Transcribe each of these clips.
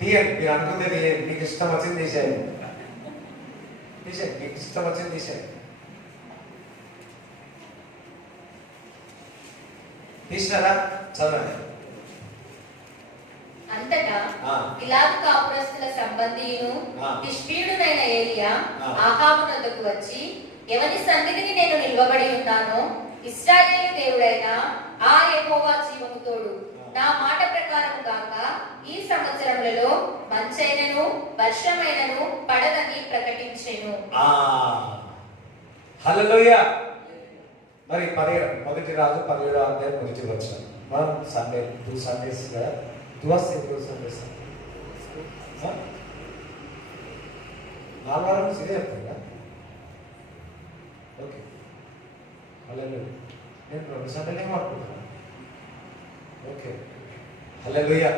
తీయండి, మీరు అనుకుంటే తీయండి, మీకు ఇష్టం వచ్చింది తీసేయండి, తీసేయండి, మీకు ఇష్టం వచ్చింది తీసేయండి. తీసినారా? చదవండి. అంతటా గిలాదు కాపురస్తుల సంబంధియును తిష్బీయుడైన ఏలియా ఆహాబు వద్దకు వచ్చి, ఎవరి సన్నిధిని నేను నిలవబడి ఉన్నానో ఇశ్రాయేలు దేవుడైన ఆ యెహోవా జీవము తోడు, నా మాట ప్రకారం కాక ఈ సంవత్సరములలో మంచైనను వర్షమైనను పడదని ప్రకటించెను. హల్లెలూయా. మరి 1 రాజు 17వ అధ్యాయం గురించి వచ్చాను. మనం సండే 2 సండేస్ కదా, 2 సండేస్ 4 వారం ఇదే చెప్తాను. ఓకే, హల్లెలూయా. నేను 2 సండేలే మాట్లాడుతున్నాను. ఓకే, హల్లెలూయా.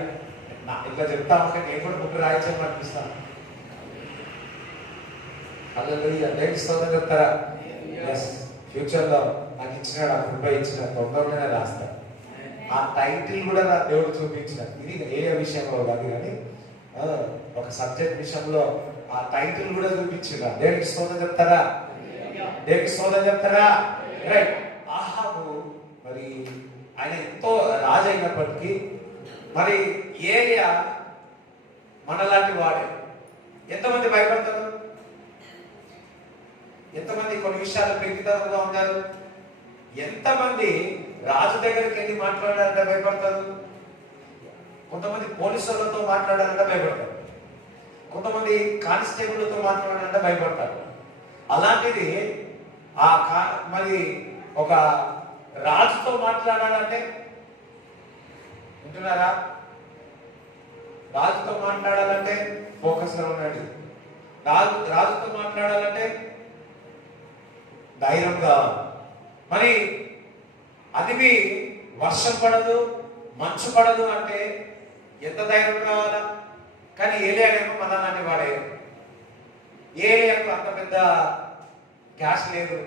ఇంకా చెప్తా ఉంటే నేను కూడా బుక్ రాయించని అనిపిస్తాను. హల్లెలూయా. దేవుని స్తోత్రం చెప్తారా? ఫ్యూచర్లో నాకు ఇచ్చినాడు, ఆ కృప ఇచ్చిన తొందరగానే రాస్తా. ఆ టైటిల్ కూడా నా దేవుడు చూపించిన, ఇది ఏ విషయంలో కాదు కానీ ఒక సబ్జెక్ట్ విషయంలో ఆ టైటిల్ కూడా చూపించిన. దేవునికి స్తోత్రం చెప్తారా? దేవునికి స్తోత్రం చెప్తారా? రైట్. ఆహాబు మరి ఆయన ఎంతో రాజు అయినప్పటికీ మరి ఏలియా మనలాంటి వాడే. ఎంతమంది భయపడతారు? ఎంతమంది కొన్ని విషయాలు పెరిగితనంగా ఉంటారు? ఎంతమంది రాజు దగ్గరికి వెళ్ళి మాట్లాడాలంటే భయపడతారు? కొంతమంది పోలీసులతో మాట్లాడాలంటే భయపడతారు, కొంతమంది కానిస్టేబుల్తో మాట్లాడాలంటే భయపడతారు. అలాంటిది మరి ఒక రాజుతో మాట్లాడాలంటే, వింటున్నారా? రాజుతో మాట్లాడాలంటే ఫోకస్గా ఉండండి. రాజుతో మాట్లాడాలంటే ధైర్యం కావాలి. మరి అది వర్షం పడదు, మంచు పడదు అంటే ఎంత ధైర్యం కావాలా? కానీ ఏలియానేమో మనలాంటి వాడే. ఏలియాకు అంత పెద్ద క్యాష్ లేదు,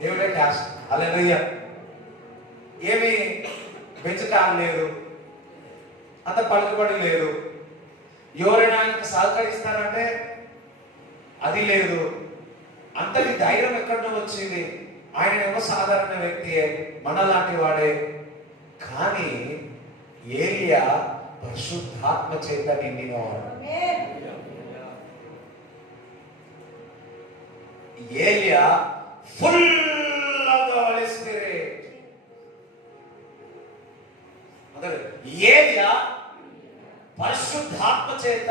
దేవుడే క్యాష్. హల్లెలూయా. ఏమి పెంచుతాను లేదు, అంత పలుకుబడి లేదు. ఎవరైనా ఆయనకు సహకరిస్తారంటే అది లేదు. అంతటి ధైర్యం ఎక్కడో వచ్చింది? ఆయన ఏమో సాధారణ వ్యక్తియే, మనలాంటి వాడే. కానీ ఏలియా పరిశుద్ధాత్మ చేత నిండినవాడు. ఏలియా full of the Holi spirit. ఏలియా పరిశుద్ధాత్మ చేత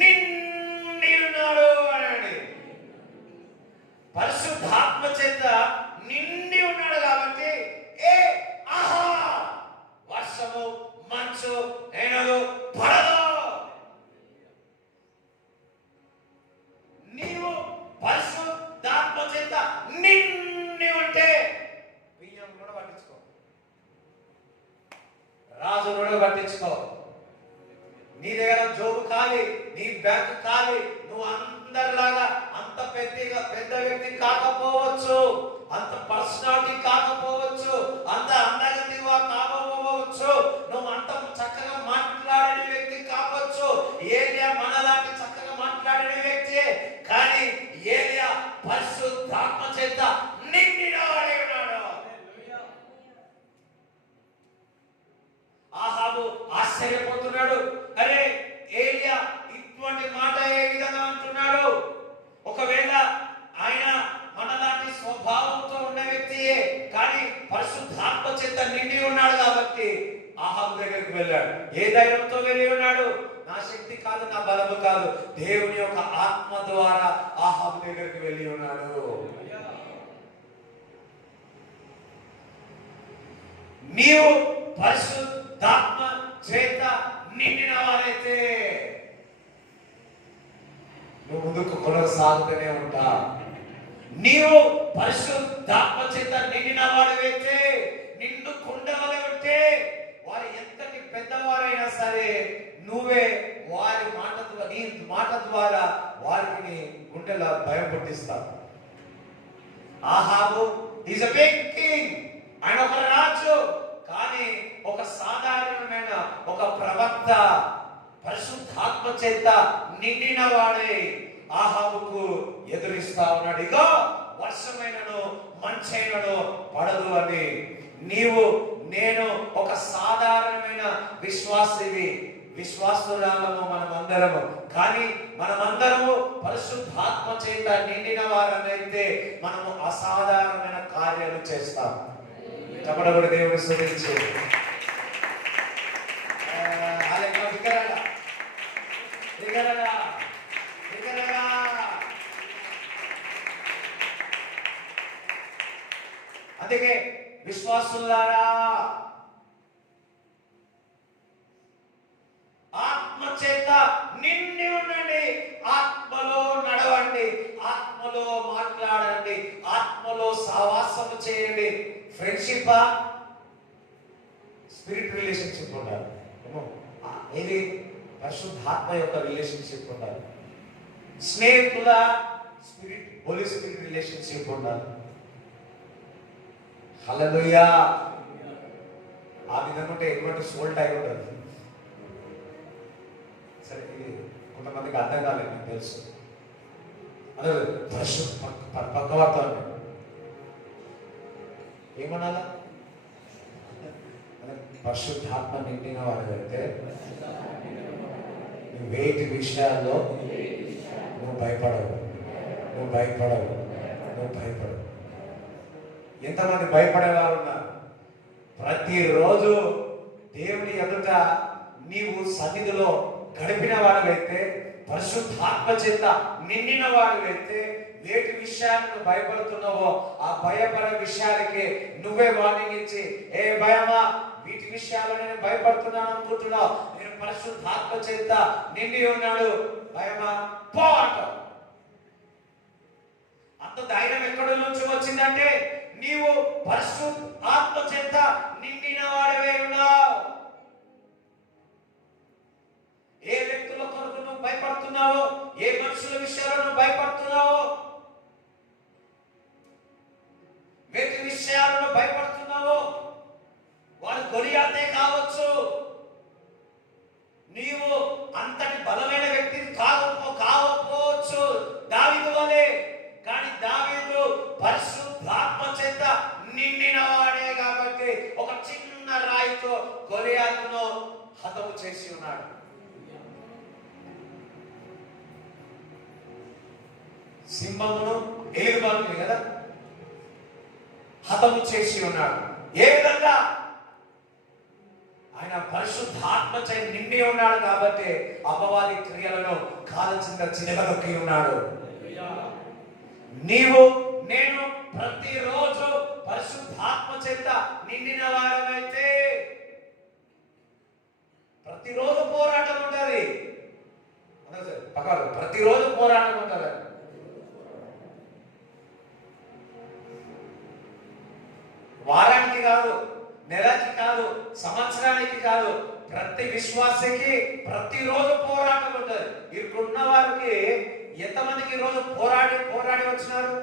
నిండి ఉన్నాడు అనండి. పరిశుద్ధాత్మ చేత నిండి ఉన్నాడు కాబట్టి వర్షము మంచు ఏనదు పడదు. నీవు పరిశుద్ధాత్మ చేత నిండి ఉంటే బియ్యం కూడా పట్టించుకో, రాజు కూడా పట్టించుకో. నీ దగ్గర జోబు ఖాళీ, నీ బ్యాంక్ ఖాళీ, నువ్వు అందరిలాగా అంత పెద్ద వ్యక్తి కాకపోవచ్చు, అంత పర్సనాలిటీ కాకపోవచ్చు, అంత అందగతిగా కాకపోవచ్చు, నువ్వు అంత చక్కగా మాట్లాడే వ్యక్తి కావచ్చు. ఏలియా మనలాంటి చక్కగా మాట్లాడే వ్యక్తియే, కానీ ఏలియా పరిశుద్ధాత్మ చేత నిండినవాడై ఉన్నాడు. ఆహాబు ఆశ్చర్యపోతున్నాడు. అరే ఏలియా ఇటువంటి మాట ఏ విధంగా అంటున్నాడు? ఒకవేళ ఆయన మనలాంటి స్వభావంతో ఉన్న వ్యక్తియే, కానీ పరిశుద్ధాత్మ చేత నిండి ఉన్నాడు కాబట్టి ఆహాబు దగ్గరికి వెళ్ళాడు. ఏ ధైర్యంతో వెళ్ళి ఉన్నాడు? నా శక్తి కాదు, నా బలము కాదు, దేవుని యొక్క ఆత్మ ద్వారా ఆహాబు దగ్గరికి వెళ్ళి ఉన్నాడు. నీవు పరిశుద్ధాత్మ చేత నిండిన వారైతే నువ్వు ముందుకు కొనసాగుతూనే ఉంటా. నీవు పరిశుద్ధాత్మ చేత నిండిన వాడివైతే, నిండు కుండవలే ఉంటే, వారు ఎంతటి పెద్దవారైనా సరే నువ్వే వారి మాట ద్వారా వారికి గుండెల భయం పుట్టిస్తావు. ఆహాబు ఈజ్ ఎ బిగ్ కింగ్, ఆయన ఒక రాజు, కానీ ఒక సాధారణమైన ఒక ప్రవక్త పరిశుద్ధాత్మ చేత నిండిన వాడే ఆహాబుకు ఎదురిస్తా ఉన్నాడు. ఇగో వర్షమైనను మంచైనను పడదు అని. నీవు నేను ఒక సాధారణమైన విశ్వాసివి, విశ్వాసురాలము మనమందరము. కానీ మనమందరము పరిశుద్ధాత్మ చేత నిండిన వారమైతే మనము అసాధారణమైన కార్యాలు చేస్తాం. చెప్పడం దేవుని స్తుతించు. అందుకే విశ్వాసులారా, ఆత్మ చేత నిండి ఉండండి, ఆత్మలో నడవండి, ఆత్మలో మాట్లాడండి, ఆత్మలో సహవాసము చేయండి. ఫ్రెండ్షిప్, స్పిరిట్ రిలేషన్షిప్ ఉండాలి. ఇది పరిశుద్ధాత్మ యొక్క రిలేషన్షిప్ ఉండాలి. స్నేహితుల స్పిరిట్, హోలీ స్పిరిట్ రిలేషన్షిప్ ఉండాలి. హల్లెలూయా. ఆ విధంగా ఉంటే ఎటువంటి సోల్ట్ అయి ఉండదు. సరే, ఇది కొంతమందికి అర్థం కాలేదు, నాకు తెలుసు. అదే పక్కవార్త ఏమనాలా? పరిశుద్ధాత్మ నిండిన వారైతే వేటి విషయాల్లో నువ్వు భయపడవు. ఎంతమంది భయపడేవారు ఉన్నారు? ప్రతిరోజు దేవుని ఎదుట నీవు సన్నిధిలో గడిపిన వాడివైతే, పరిశుద్ధాత్మ చేత నిండిన వాడివైతే, వేటి విషయాలను భయపడుతున్నావో ఆ భయపడే విషయాలకి నువ్వే వార్నింగ్ ఇచ్చి, ఏ భయమా, వీటి విషయాలు నేను భయపడుతున్నాను అనుకుంటున్నావు, నేను పరిశుద్ధాత్మ చేత నిండి ఉన్నాడు, భయమా పో అంటావు. అంత ధైర్యం ఎక్కడి నుంచి వచ్చిందంటే నీవు పరిశుద్ధాత్మ చేత నిండిన వాడివే ఉన్నావు. ఏ వ్యక్తుల కొరకు నువ్వు భయపడుతున్నావో, ఏ మనుషుల విషయాలను నువ్వు భయపడుతున్నావో, వేటి విషయాలను భయపడుతున్నావో, వాడు గొలియాతే కావచ్చు. నీవు అంతటి బలమైన వ్యక్తి కాకపోవచ్చు దావీదు వలె. కానీ దావీదు పరిశుద్ధాత్మ చేత నిండిన వాడే కాబట్టి ఒక చిన్న రాయితో గొలియాతును హతము చేసి ఉన్నాడు. సింహమును ఎలుగుబంటిని కదా హతము చేసి ఉన్నాడు. ఏ విధంగా? ఆయన పరిశుద్ధాత్మ చేత నిండి ఉన్నాడు కాబట్టి అపవాది క్రియలను కాల్చింద చిలకదొక్కి ఉన్నాడు. నీవు నేను ప్రతిరోజు పరిశుద్ధాత్మ చేత నిండిన వారమైతే ప్రతిరోజు పోరాటం ఉంటుంది. ప్రతిరోజు పోరాటం ఉంటుంది. వారానికి కాదు, నెలకి కాదు, సంవత్సరానికి కాదు, ప్రతి విశ్వాసకి ప్రతిరోజు పోరాటం ఉంటుంది. ఇక్కడున్న వారికి ఎంతమందికి ఈరోజు పోరాడి వచ్చినారు?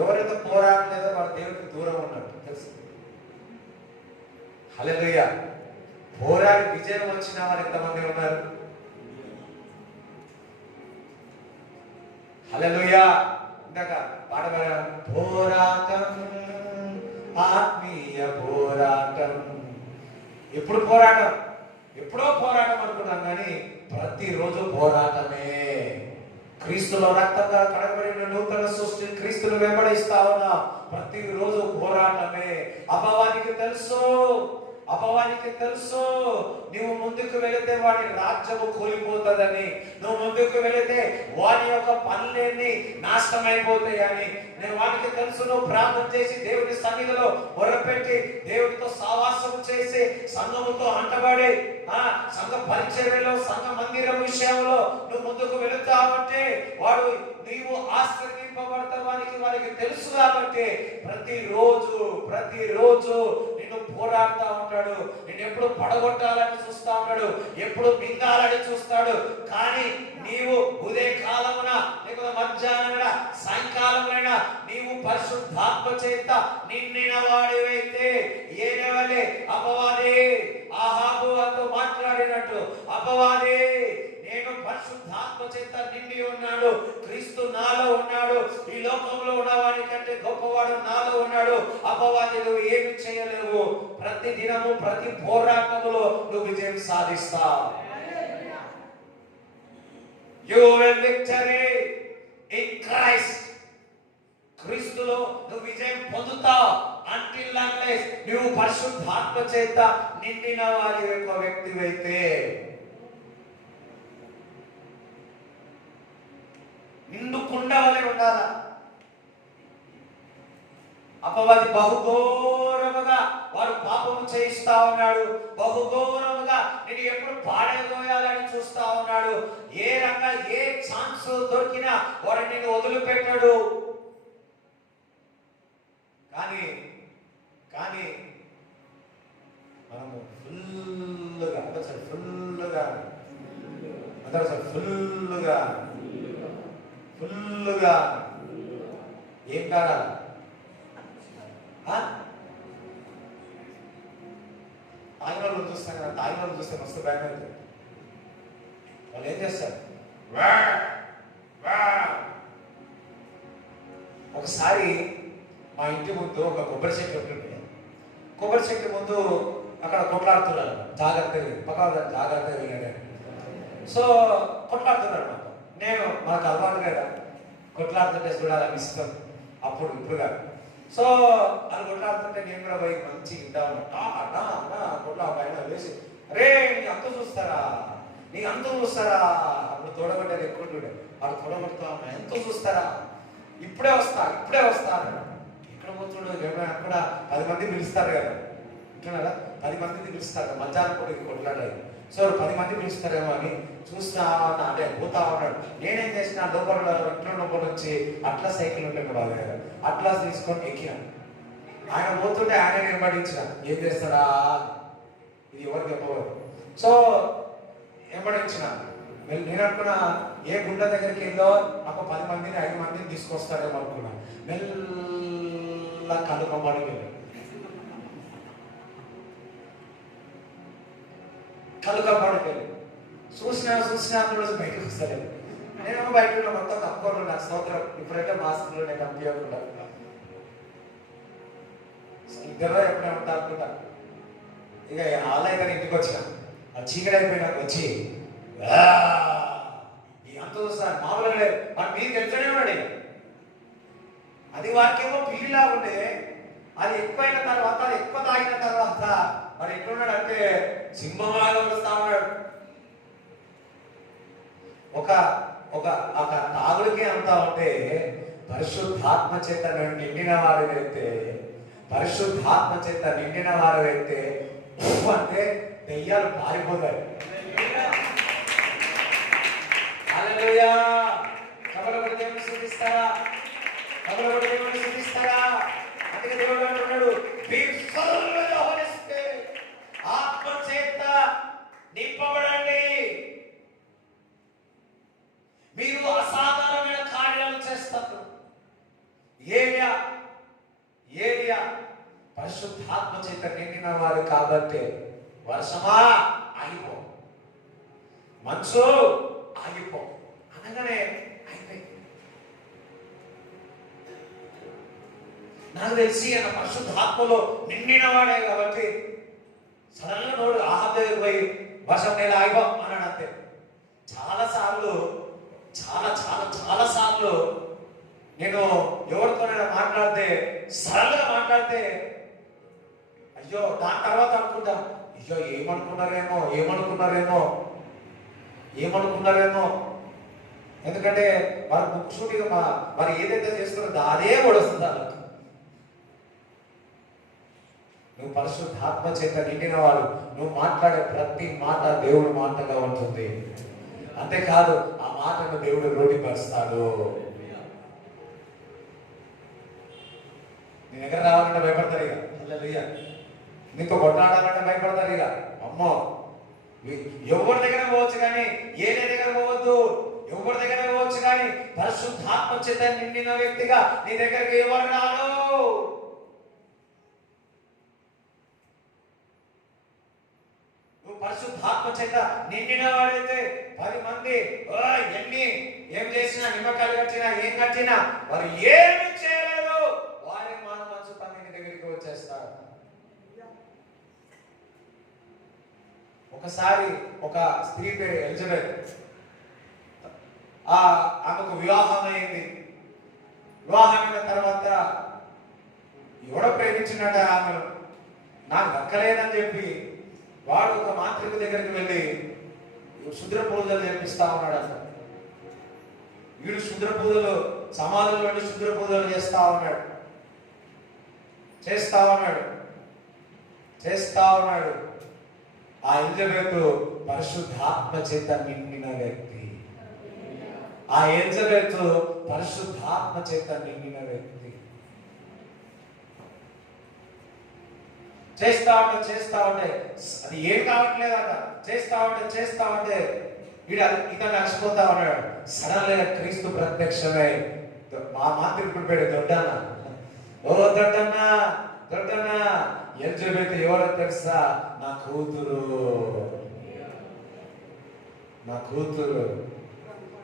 ఎవరైతే పోరాడలేదో వాడు దేవుడికి దూరం ఉన్నట్టు తెలుసు. హల్లెలూయా. పోరాడి విజయం వచ్చిన వారు ఎంతమంది ఉన్నారు? హల్లెలూయా. ఇందాక పాట పోరాటం, ఆత్మీయ పోరాటం. ఎప్పుడు పోరాటం? ఎప్పుడో పోరాటం అనుకున్నాం, కానీ ప్రతిరోజు పోరాటమే. క్రీస్తులో రక్తంగా కడగబడిన నూతన సృష్టి క్రీస్తును వెంబడిస్తా ఉన్నా, ప్రతిరోజు పోరాటమే. అపవాదికి తెలుసు నువ్వు ముందుకు వెళితే వాడి రాజ్యము కూలిపోతుందని, నువ్వు ముందుకు వెళితే వాడి యొక్క పనులన్నీ నాశనమైపోతాయని. నేను వాడికి తెలుసు. నువ్వు ప్రార్థన చేసి దేవుని సన్నిధిలో మొరపెట్టి దేవుడితో సావాసం చేసి సంఘముతో అంటబడి సంఘ పరిచర్యలో సంఘ మందిరం విషయంలో నువ్వు ముందుకు వెళుతావంటే వాడు నీవు ఆశ్రయింపబడతావానికి వారికి తెలుసు. కాబట్టి ప్రతిరోజు నిన్ను పోరాడుతూ ఉంటాడు. నేను ఎప్పుడు పడగొట్టాలని చూస్తా ఉన్నాడు, ఎప్పుడు మింగాలని చూస్తాడు. కానీ నీవు ఉదయ కాలమున లేకపోతే మధ్యాహ్నమైన సాయంకాలమైన నీవు పరిశుద్ధాత్మ చేత నిండిన వాడివైతే ఏనేవలే అపవాది ఆ మాట్లాడినట్టు అపవాది నేను పరిశుద్ధాత్మ చేత నిండి ఉన్నాడు, క్రీస్తు నాలో ఉన్నాడు, ఈ లోకంలో ఉన్నవాడి కంటే గొప్పవాడు నాలో ఉన్నాడు, అపవాది నువ్వు ఏమి చేయలేవు, ప్రతి దినము ప్రతి పోరాటములో నువ్వు విజయం సాధిస్తావు. You will victory in Christ. క్రీస్తులో నువ్వు విజయం పొందుతావు. Until unless నువ్వు పరిశుద్ధాత్మ చేత నిండిన వారి యొక్క వ్యక్తివైతే. నిండుకుండా వలె ఉండాలా. అపవాది బహుఘోరముగా వాడు పాపము చేయిస్తా ఉన్నాడు, బహుఘోరముగా నేను ఎప్పుడు పాడేదోయాలని చూస్తా ఉన్నాడు. ఏ రంగా ఏ ఛాన్స్ దొరికినా వాడు నిన్ను వదిలిపెట్టాడు. కానీ కానీ మనము ఫుల్లుగా అందరూ ఫుల్లుగా ఫుల్లుగా ఫుల్లుగా ఏం కాదా? తాగిన వాళ్ళు చూస్తాం కదా, తాగిన వాళ్ళు చూస్తే మస్తు భయం అవుతుంది. వాళ్ళు ఏం చేస్తారు? ఒకసారి మా ఇంటి ముందు ఒక కొబ్బరి చెట్టు ఉంటుంది. కొబ్బరి చెట్టు ముందు అక్కడ కొట్లాడుతున్నారు, జాగ్రత్తగా పక్కన జాగ్రత్తగా వినండి. సో కొట్లాడుతున్నారు మాట. నేను మనకు అలవాటు కదా కొట్లాడుతుంటే చూడాలని ఇష్టం, అప్పుడు ఇప్పుడు కాదు. సో అది కొట్లాడుతుంటే నేను కూడా పోయి మంచి ఇంటాను కొట్లా పైన వేసి, అరే నీ అంత చూస్తారా, నీ అంత చూస్తారా, అప్పుడు తోడగొట్టారు ఎక్కువ వాళ్ళు తోడగొడతా ఎంత చూస్తారా, ఇప్పుడే వస్తా అన్నాడు. ఎక్కడ పోతుడు అక్కడ 10 మంది పిలుస్తారు కదా, అంటున్నారా 10 మందిని పిలుస్తారు మధ్యాహ్నం కూడా కొట్లాడాలి. సో 10 మంది పిలుస్తారేమో అని చూస్తా అంటే పోతా ఉన్నాడు. నేనేం చేసిన లోపల ఇంట్లో లోపల వచ్చి అట్లా సైకిల్ ఉంటుంది బాగా కదా, అట్లా తీసుకొని ఎక్కినాను. ఆయన పోతుంటే ఆయన వెంబడించిన ఏం చేస్తాడా, ఇది ఎవరికి చెప్పవద్దు. సో వెంబడించిన నేను అనుకున్నా ఏ గుండె దగ్గరికి వెళ్ళో నాకు 10 మందిని 5 మందిని తీసుకొస్తారేమో అనుకున్నా. మెల్ల కళ్ళు కమ్మడికి వెళ్ళి చూసినా రోజు బయటకు వస్తలేదు. నేనేమో బయట మొత్తం కప్పుకోరు, నాకు స్తోత్రం. ఇప్పుడైతే మాస్కులు నేను కంపించకుండా ఇద్దరు ఎప్పుడే ఉంటా అనుకుంటా. ఇక ఆలయ ఇంటికి వచ్చిన ఆ చీకటి అయిపోయినాక వచ్చి అంత చూస్తాను మామూలుగా లేదు, మన మీరు తెలుసునే ఉన్నాడు. అది వారికేమో పిల్లిలా ఉంటే అది ఎక్కువైన తర్వాత, అది ఎక్కువ తాగిన తర్వాత మరి ఎట్లున్నాడు అంటే సింహంలాగా వస్తా ఉన్నాడు. ఒక ఒక ఒక తాగుడికి అంతా ఉంటే పరిశుద్ధాత్మ చేత నిండిన వారైతే, పరిశుద్ధాత్మ చేత నిండిన వారైతే అంటే దెయ్యాలు పారిపోతాయి. హల్లెలూయా! కబలబడి దేవుని స్తుతిస్తారా? కబలబడి దేవుని స్తుతిస్తారా? అందుకే దేవుడు అంటున్నాడు, be full with the holy spirit. ఆత్మ చేత నింపబడండి. మీరు అసాధారణమైన కార్యాలు చేస్తారు. ఏలియా పరిశుద్ధాత్మ చేత నిండిన వారు కాబట్టి వర్షమా ఆగిపో, మంచు ఆగిపో అనగానే అయిపోయింది. నాకు తెలిసి ఆయన పరిశుద్ధాత్మలో నిండిన వాడే కాబట్టి సడన్ గా నోడు ఆహాబ్ పోయి వర్షం నేను ఆగిపో అన్నాడు అంతే. చాలా సార్లు నేను ఎవరితోనైనా మాట్లాడితే సరళ గా మాట్లాడితే అయ్యో దాని తర్వాత అనుకుంటా, అయ్యో ఏమనుకున్నారేమో ఎందుకంటే వారు ముఖ్యంగా వారు ఏదైతే చేస్తున్నారో అదే కూడా వస్తుంది వాళ్ళకి. నువ్వు పరిశుద్ధాత్మ చేత నిండిన వాడు, నువ్వు మాట్లాడే ప్రతి మాట దేవుడు మాటగా ఉంటుంది. అంతేకాదు ఆ మాటను దేవుడు రూఢిపరుస్తాడు. నీ దగ్గర రావాలంటే భయపడతారు ఇక, హల్లెలూయా. నీతో కొట్లాడాలంటే భయపడతారు ఇక. అమ్మో ఎవరి దగ్గర పోవచ్చు కానీ ఏలే దగ్గర పోవద్దు, ఎవరి దగ్గర పోవచ్చు కానీ పరిశుద్ధాత్మ చేత నిండిన వ్యక్తిగా నీ దగ్గరికి ఎవరు రారు. నువ్వు పరిశుద్ధ పరిశుద్ధాత్మ చేత నిండిన వాడైతే 10 మంది ఏం చేసినా, నిమ్మకాయలు కట్టినా, ఏం కట్టినా వారు ఏమి చేయలేరు. వారి మనసు పని దగ్గరికి వచ్చేస్తారు. ఒకసారి ఒక స్త్రీ పేరు ఎలిజబెత్, ఆమెకు వివాహం అయింది. వివాహమైన తర్వాత ఎవడో ప్రేమించినట ఆమెను, నాకు దక్కలేదని చెప్పి వాడు ఒక మాంత్రిక దగ్గరికి వెళ్ళి శుద్ర పూజలు చేపిస్తా ఉన్నాడు. అసలు వీడు శుద్ర పూజలు, సమాధుల్లో శుద్ర పూజలు చేస్తా ఉన్నాడు. ఆ ఎలిజబెత్ పరిశుద్ధాత్మ చేత నిండిన వ్యక్తి. చేస్తా ఉంటే అది ఏం కావట్లేదట. చేస్తా ఉంటే ఇతను నడిచిపోతా ఉన్నాడు. సడన్ గా క్రీస్తు ప్రత్యక్షమై మా మాంత్రికుడు పేరు దొడ్డన్న. ఓ దొడ్డన్న ఎలిజబెత్ ఎవరో తెలుసా? నా కూతురు.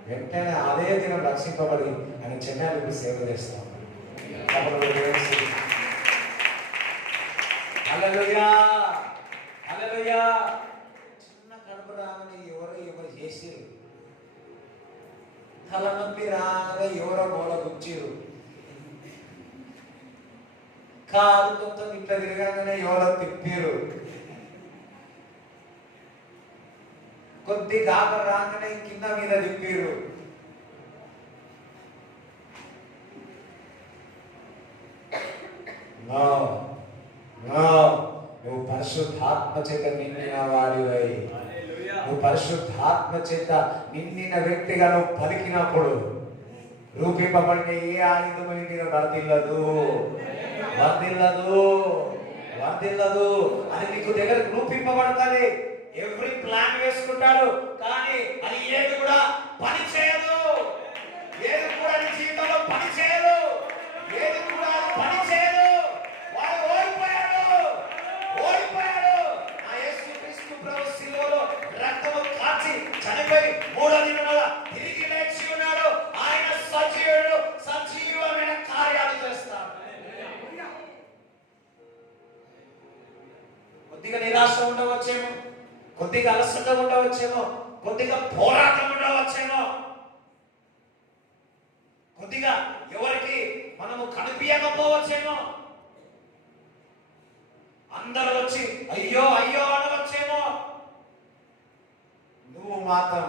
వెంటనే అదే దినం రక్షింపబడి ఆయన చెన్నైలో సేవ చేస్తాం. చిన్న కడుపు రాగానే ఎవరు చేసిరు, తలనొప్పి రాగానే ఎవరో గోడ గుచ్చిరు, కాదు మొత్తం ఇట్లా తిరగానే ఎవరో తిప్పిరు, కొద్ది గాబ రాగానే కింద మీద తిప్పిరు. నువ్వు పరిశుద్ధాత్మ చేత నిండిన వాడివై, నువ్వు పరిశుద్ధాత్మ చేత నిండిన వ్యక్తిగా నువ్వు పలికినప్పుడు రూపింపబడిన ఏ ఆయుధము మీద వర్దిల్లదు. అది నీకు దగ్గర రూపింపబడతాది. ఎవ్రీ ప్లాన్ వేసుకుంటాడు, కానీ అది ఏది కూడా పని చేయదు. ఏది కూడా నీ జీవితంలో పని చేయదు. వాడు ఓడిపోయాడు. ఆ యేసుక్రీస్తు ప్రభు శిలువలో రక్తము కార్చి చనిపోయి 3వ దినాన తిరిగి లేచి ఉన్నాడు. ఆయన సజీవమైన కార్యాలు చేస్తాడు. కొద్దిగా నిరాశ ఉండవచ్చేమో, కొద్దిగా అలసట ఉండవచ్చేమో, కొద్దిగా పోరాటం ఉండవచ్చేమో, కొద్దిగా ఎవరికి మనము కనిపించకపోవచ్చేమో, అందరూ వచ్చి అయ్యో అనవచ్చేమో. నువ్వు మాత్రం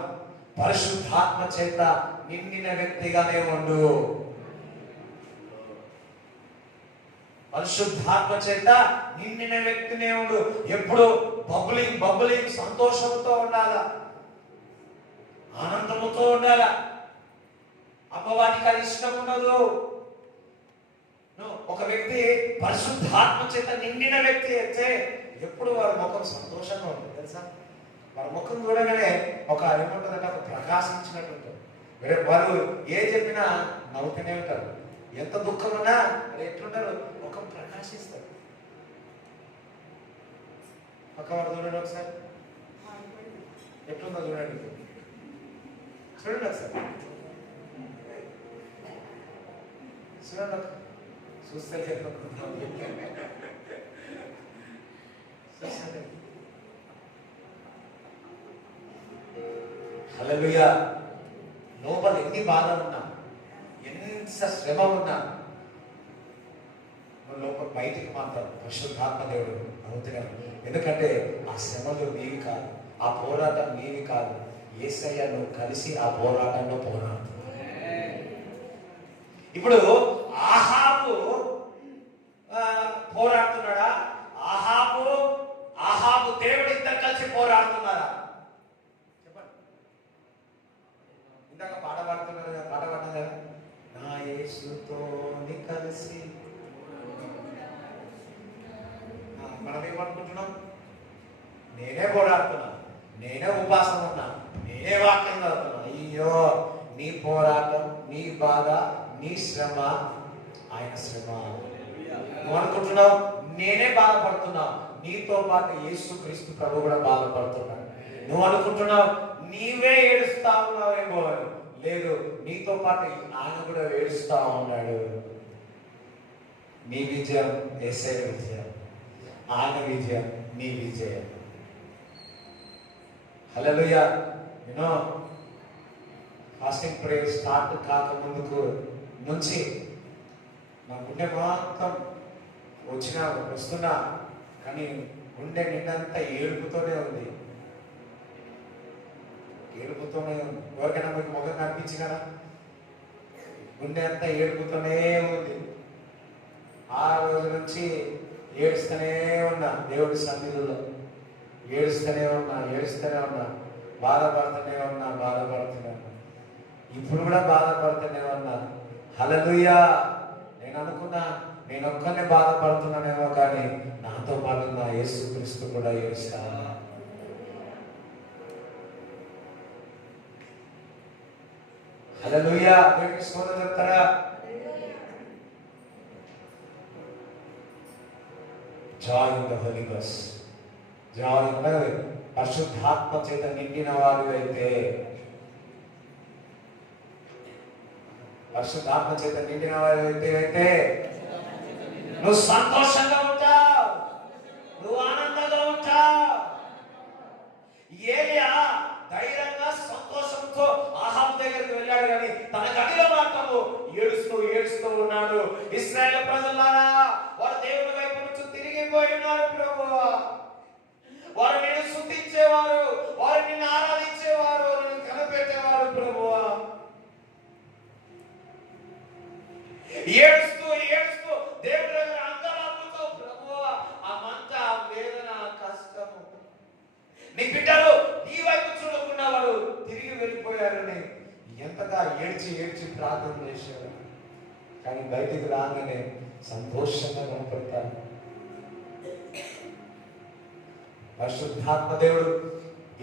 పరిశుద్ధాత్మ చేత నిండిన వ్యక్తిగానే ఉండు. ఎప్పుడు బబులింగ్ సంతోషంతో ఉండాలా, ఆనందముతో ఉండాలా. అపవాదికి అది ఇష్టం ఉండదు. ఒక వ్యక్తి పరిశుద్ధాత్మ చేత నిండిన వ్యక్తి అయితే ఎప్పుడు వారి ముఖం సంతోషంగా ఉంటుంది తెలుసా. వారి ముఖం చూడగానే ఒక ఏమంటుందంటే ఒక ప్రకాశించినట్టు ఉంటుంది. వారు ఏ చెప్పినా నవ్వుతూనే ఉంటారు. ఎంత దుఃఖం ఉన్నా ఎట్లుంటారు, ముఖం ప్రకాశిస్తారు. పక్కవారు చూడండి ఒకసారి, ఎట్లుందో చూడండి ఒకసారి. చూస్తే హల్లెలూయా. లోపల ఎన్ని బాధ ఉన్నా, ఎంత శ్రమ ఉన్నా లోపల బయటికి మాత్రం పరిశుద్ధాత్మ దేవుడు అవుతున్నాడు. ఎందుకంటే ఆ శ్రమలు నీవి కాదు, ఆ పోరాటం నీవి కాదు. యేసయ్య నువ్వు కలిసి ఆ పోరాటంలో పోరాడు. ఇప్పుడు ఆహాబు పోరాడుతున్నాడా? ఆహాబు దేవుడు ఇద్దరు కలిసి పోరాడుతున్నారా? చెప్పండి. ఇందాక పాట పాడుతున్నారు కదా, పాట పాడడం కదా, నా యేసుతో కలిసి. మనం ఏమనుకుంటున్నాం? నేనే పోరాడుతున్నా, నేనే ఉపాసన ఉన్నా, నేనే వాక్యం చదువుతున్నా. అయ్యో, నీ పోరాటం, నీ బాధ, నీ శ్రమ ఆయన శ్రమ. నువ్వు అనుకుంటున్నావు నేనే బాధపడుతున్నా, నీతో పాటు యేసుక్రీస్తు ప్రభు కూడా బాధపడుతున్నాడు. నువ్వు అనుకుంటున్నావు నీవే ఏడుస్తా ఉన్నావేమో అని. లేదు, నీతో పాటు ఆయన కూడా ఏడుస్తా ఉన్నాడు. నీ విజయం యేసయ్య విజయం, ఆయన విజయం నీ విజయం. హల్లెలూయా. యూనో ఫాస్టింగ్ ప్రేయర్ స్టార్ట్ కాక ముందుకు నుంచి నా గుండె మొత్తం వస్తున్నా కానీ గుండె నిండంతా ఏడుపుతోనే ఉంది, ఏడుపుతోనే ఉంది. ఎవరికైనా మీకు మొదలు కనిపించినా గుండె అంతా ఏడుపుతోనే ఉంది. ఆ రోజు నుంచి ఏడుస్తూనే ఉన్నా, దేవుడి సన్నిధిలో ఏడుస్తూనే ఉన్నా, బాధపడుతూనే ఉన్నా. ఇప్పుడు కూడా బాధపడుతూనే ఉన్నా. హల్లెలూయా. నేను అనుకున్నా నేను ఒక్కనే బాధపడుతున్నానేమో, కానీ నాతో పాటు నా యేసుక్రీస్తు కూడా ఏడుస్తా. హల్లెలూయా. దేవునికి స్తోత్రం చెప్తారా? Joy in the holy ghost. Joy అంటే పరిశుద్ధాత్మ చేత నిండిన వారు అయితే, పరిశుద్ధాత్మ చేత నిండిన వారు అయితే నువ్వు సంతోషంగా ఉంటావు, నువ్వు ఆనందంగా ఉంటావు. ఏలియా ధైర్యంగా సంతోషంతో అహాబు దగ్గరికి వెళ్ళాడు, కానీ తన గదిలో మాత్రము ఏడుస్తూ ఉన్నాడు. ఇశ్రాయేలు ప్రజలారా, వారు దేవుని వైపు నుంచి తిరిగిపోయి ఉన్నారు ప్రభువా. వారు నిన్ను స్తుతించేవారు, వారు నిన్ను ఆరాధించేవారు, నిన్ను కనిపెట్టేవారు ప్రభువా. ఏడుస్తూ దేవుడి దగ్గర అంతరాత్మతో ప్రభువా, ఆ మంట, వేదన, కష్టము, నీ బిడ్డలు నీ వైపు చూడకుండా వారు తిరిగి వెళ్ళిపోయారని ఎంతగా ఏడ్చి ప్రార్థన చేశారు. కానీ బయటికి రాగానే సంతోషంగా కనపడతారు. పరిశుద్ధాత్మ దేవుడు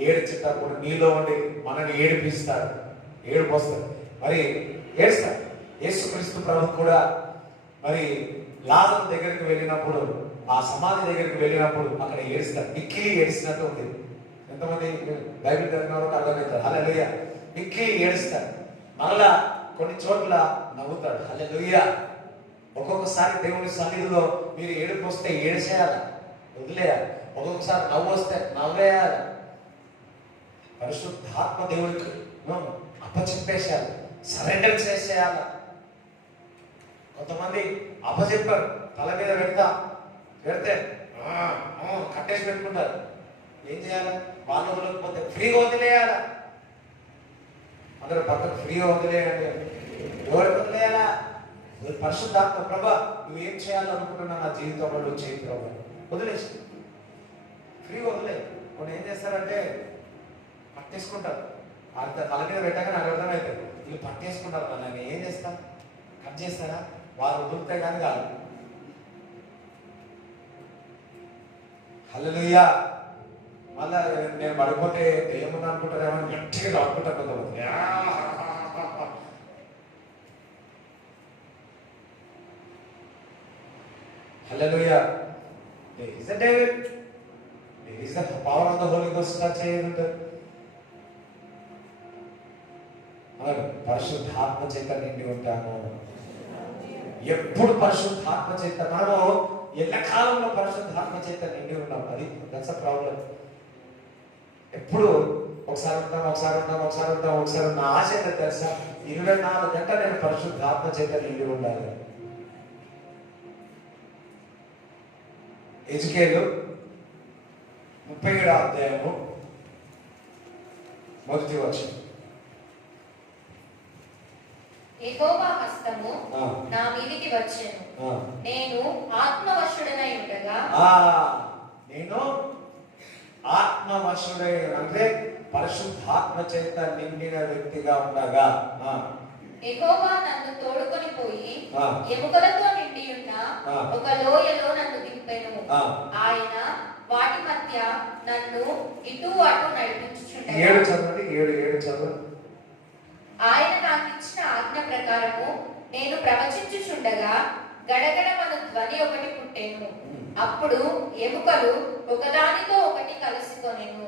ఏడ్చేటప్పుడు నీలో ఉండి మనల్ని ఏడిపిస్తాడు, ఏడుపు వస్తాడు, మరి ఏడుస్తాడు. యేసుక్రీస్తు ప్రభు కూడా మరి లాజరు దగ్గరికి వెళ్ళినప్పుడు, ఆ సమాధి దగ్గరికి వెళ్ళినప్పుడు అక్కడ ఏడుస్తాడు. మిక్కిలి ఏడిసినట్టు ఉంది. ఎంతమంది బైబిల్ చదివిన వాళ్ళకి అర్థమవుతారు. హల్లెలూయా. మిక్కిలి ఏడుస్తాడు, మరలా కొన్ని చోట్ల నవ్వుతాడు. హల్లెలూయా. ఒక్కొక్కసారి దేవుని సన్నిధిలో మీరు ఏడుపు వస్తే ఏడిసేయాలి, వదిలేయాలి. ఒక్కొక్కసారి నవ్వు వస్తే నవ్వేయాలి. పరిశుద్ధాత్మ దేవుడికి అప్పచెప్పేసేయాలి, సరెండర్ చేసేయాలి. కొంతమంది అప్పచెప్పారు, తల మీద పెడితే కట్టేసి పెట్టుకుంటారు. ఏం చేయాలి? వాళ్ళు వదలకపోతే ఫ్రీగా వదిలేయాలా? అందరూ పక్కన ఫ్రీగా వదిలేయండి. ఎవరికి వదిలేయాలా? పరిశుద్ధాత్మ ప్రభా, నువ్వేం చేయాలనుకుంటున్నా నా జీవితంలో నువ్వు చేయి ప్రభా, వదిలేసి ఫ్రీగా వదిలే. కొన్ని ఏం చేస్తారంటే పట్టేసుకుంటారు. అంత తల మీద పెట్టగానే నాకు అర్థమవుతుంది, వీళ్ళు పట్టేసుకుంటారు. నన్ను ఏం చేస్తాను? కట్ చేస్తారా? వారు వదులుతే కానీ కాదు. హల్లెలూయా. మళ్ళా నేను పడిపోతే ఏమన్నా అనుకుంటారేమో గట్టిగా అనుకుంటారు కొంతమంది. హల్లెలూయా. There is a David. There is the power of the Holy Ghost touch చేయండి. పరిశుద్ధాత్మ చేత నిండి ఉంటాము. ఎప్పుడు పరిశుద్ధాత్మ చేత, మనము ఎల్లకాలంలో పరిశుద్ధాత్మ చేత నిండి ఉన్నాం. అది దట్స్ అ ప్రాబ్లం. ఎప్పుడు ఒకసారి ఉంటాం. ఆశ ఏంటో తెలుసా? 24 గంటలు నేను పరిశుద్ధాత్మ చేత నిండి ఉండాలి. ఎజికేలు 37వ అధ్యాయము 1వ వచనం. యెహోవా హస్తము నా మీదికి వచ్చెను, నేను ఆత్మవశుడనై ఉండగా. నేను ఆత్మవశుడై అంటే పరిశుద్ధాత్మ చేత నిండిన వ్యక్తిగా ఉండగా యెహోవా నన్ను తోడుకొని పోయి ఎముకలతో నిండి ఉన్న ఒక లోయలో నన్ను దింపెను. ఆయన వాటి మధ్య నన్ను ఇటు అటు నడిపించుచుండెను. 7 చదవండి. ఆయన నాకు ఇచ్చిన ఆజ్ఞ ప్రకారము నేను ప్రవచించుచుండగా గడగడమను ధ్వని ఒకటి పుట్టెను. అప్పుడు ఎముకలు ఒకదానితో ఒకటి కలుసుకొనెను.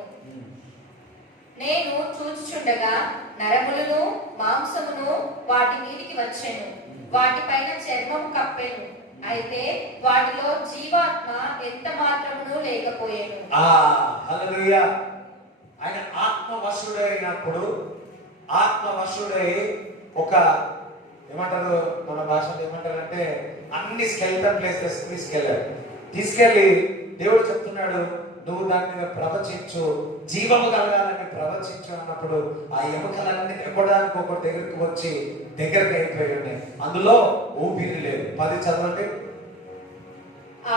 నేను చూచుచుండగా నరములను మాంసమును వాటి మీదికి వచ్చెను, వాటిపైన చర్మం కప్పెను, అయితే వాటిలో జీవాత్మ ఎంత మాత్రమును లేకపోయాను. హల్లెలూయా. ఆయన ఆత్మవశుడైనప్పుడు ఆత్మవశుడై ఒక ఏమంటారు, మన భాషలో ఏమంటారంటే అన్ని స్కెల్టన్ ప్లేసెస్ తీసుకెళ్ళి దేవుడు చెప్తున్నాడు, నువ్వు దాని మీద ప్రవచించు, జీవము కలగాలని ప్రవచించు అన్నప్పుడు ఆ ఎముకలన్నీ ఎప్పడానికి ఒక దగ్గరికి వచ్చి దగ్గరికి అయిపోయి ఉన్నాయి, అందులో ఊపిరి లేదు. 10 చదవండి.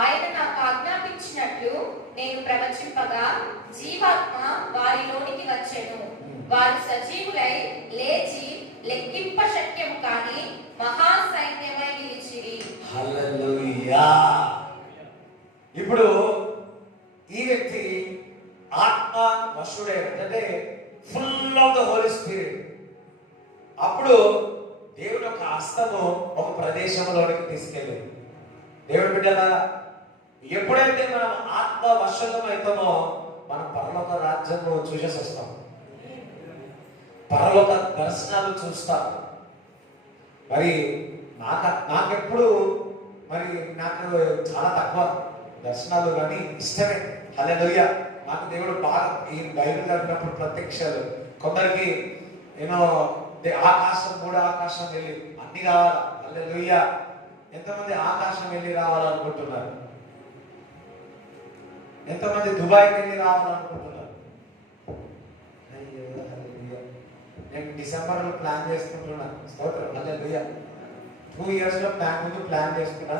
ఆయన నాకు ఆజ్ఞాపించినట్లు నేను ప్రవచింపగా జీవాత్మ వారిలోనికి వచ్చెను, వారు సజీవులై లేచి లెక్కింప శక్యం కాని మహా సైన్యమై నిలిచిరి. హల్లెలూయా. ఇప్పుడు ఈ వ్యక్తి ఆత్మ వశుడే, అంటే full of the Holi spirit. అప్పుడు దేవుడు ఒక హస్తము ఒక ప్రదేశంలోనికి తీసుకెళ్ళింది. దేవుడు బిడ్డలా, ఎప్పుడైతే మనం ఆత్మ వశం అవుతామో మనం పరలోక రాజ్యము చూసేసి వస్తాం, పరలోక దర్శనాలు చూస్తాం. మరి నాకెప్పుడు మరి నాకు చాలా తక్కువ దర్శనాలు, కానీ ఇష్టమే. హల్లెలూయా. నాకు దేవుడు బాగా ఈ బైబిల్ చదివినప్పుడు ప్రత్యక్షాలు, కొందరికి ఏమో ఆకాశం కూడా ఆకాశం వెళ్ళి అన్ని కావాలి. హల్లెలూయా. ఎంతమంది ఆకాశం వెళ్ళి రావాలనుకుంటున్నారు? ఎంతమంది దుబాయ్కి వెళ్ళి రావాలనుకుంటున్నారు? అయ్యో హల్లెలూయా. నేను డిసెంబర్లో ప్లాన్ చేసుకుంటున్నాను. స్తోత్రం. హల్లెలూయా. 2 years లో ముందు ప్లాన్ చేసుకున్నా,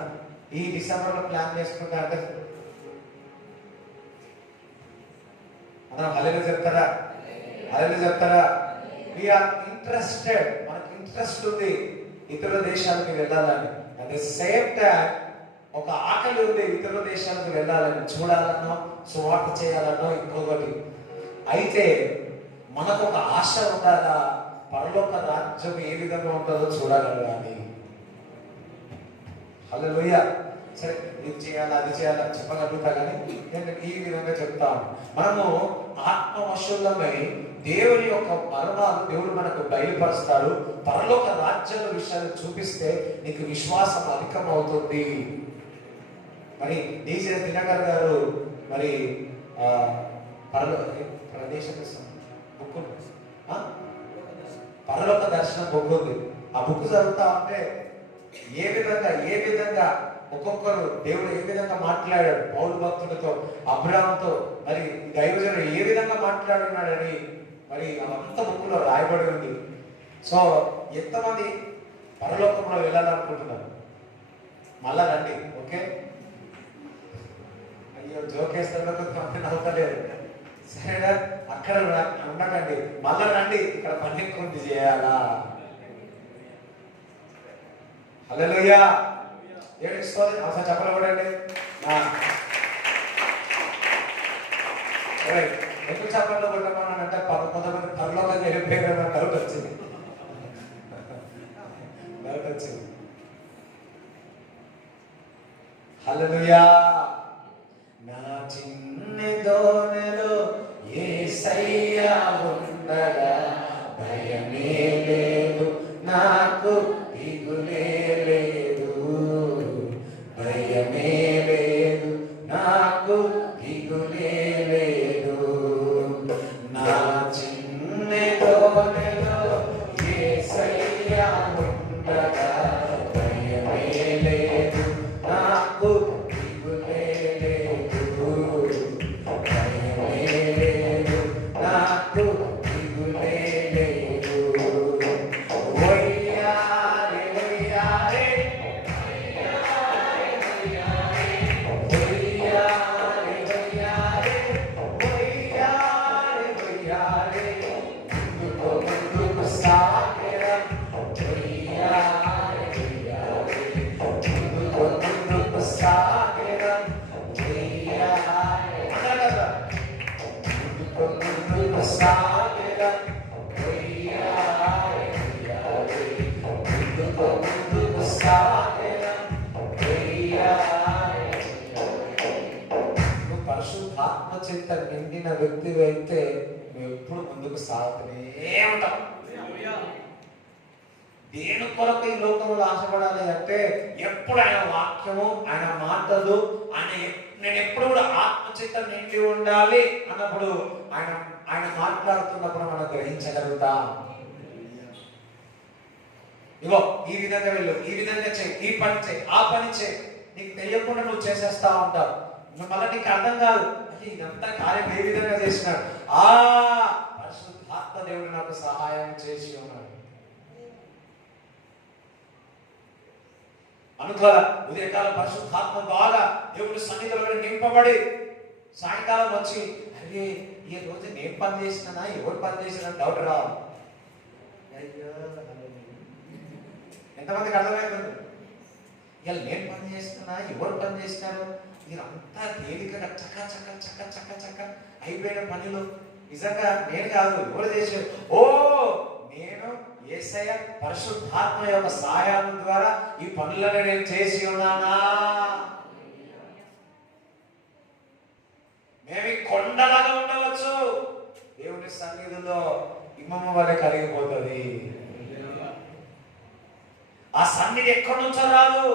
ఈ డిసెంబర్లో ప్లాన్ చేసుకుంటా అంటే మనం హల్లెలూయా చెప్తారా? హల్లెలూయా చెప్తారా? వీఆర్ ఇంట్రెస్టెడ్, మనకు ఇంట్రెస్ట్ ఉంది ఇతర దేశాలకు వెళ్ళాలని. అట్ ద సేమ్ టైం ఒక ఆకలి ఉంది ఇతర దేశాలకు వెళ్ళాలని, చూడాలనో సువార్త చేయాలనో ఇంకొకటి. అయితే మనకు ఒక ఆశ ఉండాలా, పరలోక రాజ్యం ఏ విధంగా ఉంటుందో చూడాలని. హల్లెలూయా. సరే, ఇది చేయాలి అది చేయాలి చెప్పగలుగుతా, కానీ నేను ఈ విధంగా చెప్తాను. మనము ఆత్మవశులమై దేవుని యొక్క మరణాలు దేవుడు మనకు బయలుపరుస్తాడు. పరలోక రాజ్యాల విషయాలు చూపిస్తే నీకు విశ్వాసం అధికమవుతుంది. మరి డీజే దినకర్ గారు మరి బుక్ పరలోక దర్శనం బుక్ ఉంది. ఆ బుక్ చదువుతా ఉంటే ఏ విధంగా ఒక్కొక్కరు దేవుడు ఏ విధంగా మాట్లాడాడు పౌలు భక్తులతో, అబ్రాహాముతో, మరి దైవజనుడు ఏ విధంగా మాట్లాడినాడని మరి అదంతా బుక్లో రాయబడి ఉంది. సో ఎంతమంది పరలోకంలో వెళ్ళాలనుకుంటున్నారు? మళ్ళా రండి. ఓకే, అయ్యో జోకేస్తాడు నవ్వుతలేదు. సరేనా? అక్కడ ఉండకండి, మళ్ళా రండి, ఇక్కడ పని కొంత చేయాలా. హల్లెలూయా. ఏడుస్తుంది అసలు చెప్పలేదండి. ఎందుకు చెప్పట్లో కొట్టమన్నానంటే కొంతమంది పరలోకంగా వెళ్ళిపోయారు డౌట్ వచ్చింది. హల్లెలూయా. నా చిన్ని దోనెలో యేసయ్య ఉండగా భయమే లేదు, నాకు దిగులే లేదు, భయమే లేదు, నాకు దిగులే లేదు. నా చిన్ని దోనెలో యేసయ్య ఉండగా భయమే లేదు, నాకు దిగులే లేదు. చేత నిండిన వ్యక్తి అయితే నువ్వు ఎప్పుడు ముందుకు సాగుతూనే ఉంటావు. దేని కొరకు ఈ లోకంలో ఆశపడాలి అంటే ఎప్పుడు ఆయన వాక్యము, ఆయన మాటలు, నేను ఎప్పుడు కూడా ఆత్మచేత నిండి ఉండాలి అన్నప్పుడు ఆయన మాట్లాడుతున్నప్పుడు మనం గ్రహించగలుగుతాం. ఇగో ఈ విధంగా వెళ్ళు, ఈ విధంగా చేయి, ఈ పని చేయి, ఆ పని చేయి, నీకు తెలియకుండా నువ్వు చేసేస్తా ఉంటావు. మళ్ళీ నీకు అర్థం కాదు ఇదంతా కార్యం ఏ విధంగా చేసినాడు. పరిశుద్ధాత్మ దేవుడు నాకు సహాయం చేసి ఉన్నాడు. అనుకోవాల ఉదయకాలం పరిశుద్ధాత్మ బాగా దేవుడి సన్నిధిలో నింపబడి సాయంకాలం వచ్చి అరే ఈ రోజు నేను పని చేసినా ఎవరు పని చేసినా డౌట్ రావాలి. ఎంతమందికి అర్థమవుతుంది? ఇవాళ నేను పని చేస్తున్నా ఎవరు పని చేసినారు, మీరంతా తేలికగా చక్క చక్క చక్క చక్క చక్క అయిపోయిన పనులు నిజంగా నేను కాదు ఎవరు చేశారు. ఓ నేను యేసయ్య పరిశుద్ధాత్మ యొక్క సహాయం ద్వారా ఈ పనులను నేను చేసి ఉన్నానా. మేము కొండలాగా ఉండవచ్చు, దేవుని సన్నిధిలో ఇమ్మమ్మ వలె కరిగిపోతుంది. ఆ సన్నిధి ఎక్కడి నుంచో రాదు.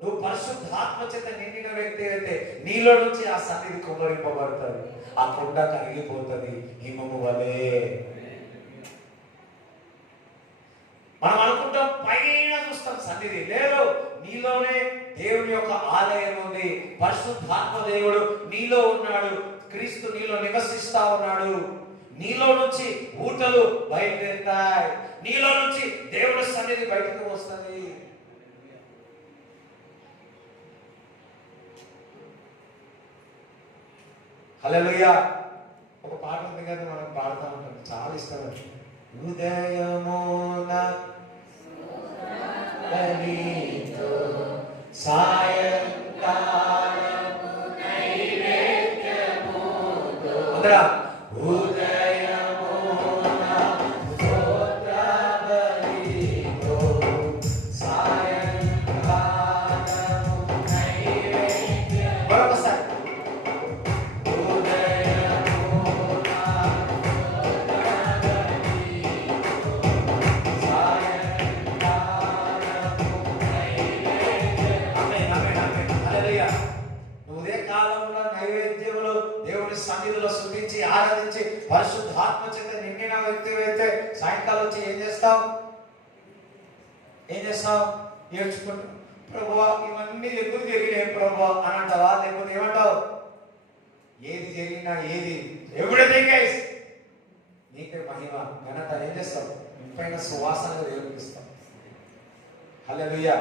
నువ్వు పరిశుద్ధాత్మ చేత నిండిన వ్యక్తి అయితే నీలో నుంచి ఆ సన్నిధి కుమ్మరింపబడుతుంది, ఆ కొండ కరిగిపోతుంది హిమము వలె. మనం అనుకుంటాం పైన చూస్తాం సన్నిధి లేదు, నీలోనే దేవుని యొక్క ఆలయం ఉంది. పరిశుద్ధాత్మ దేవుడు నీలో ఉన్నాడు, క్రీస్తు నీలో నివసిస్తా ఉన్నాడు. నీలో నుంచి ఊటలు బయలుదేరుతాయి, నీలో నుంచి దేవుడి సన్నిధి బయటకు వస్తుంది. హల్లెలూయా. ఒక పాట ఉంది కదా మనం పాడుతూ ఉంటాం, చాలా ఇష్టం. ఉదయమున సాయంకాలము నైవేద్యముతో అందరా ఉదయమున స్తోత్ర బలితో సాయంకాలము నైవేద్యం. మరొకసారి సన్నిధిలో స్తుతించి ఆరాధించి పరిశుద్ధాత్మ చేత నిండిన వ్యక్తి అయితే సాయంకాలం వచ్చి ఏం చేస్తావు? నేర్చుకుంటా ప్రభువా ఇవన్నీ ఎందుకు జరిగినాయి ప్రభువా అని అంటావా? లేకపోతే ఏమంటావు? ఏది జరిగినా ఏది ఎవ్రీథింగ్ ఈజ్ నీకే మహిమ ఘనత ఏం చేస్తావు? ఇంపైన సువాసనగా దేవుడికి ఇస్తాం. హల్లెలూయా.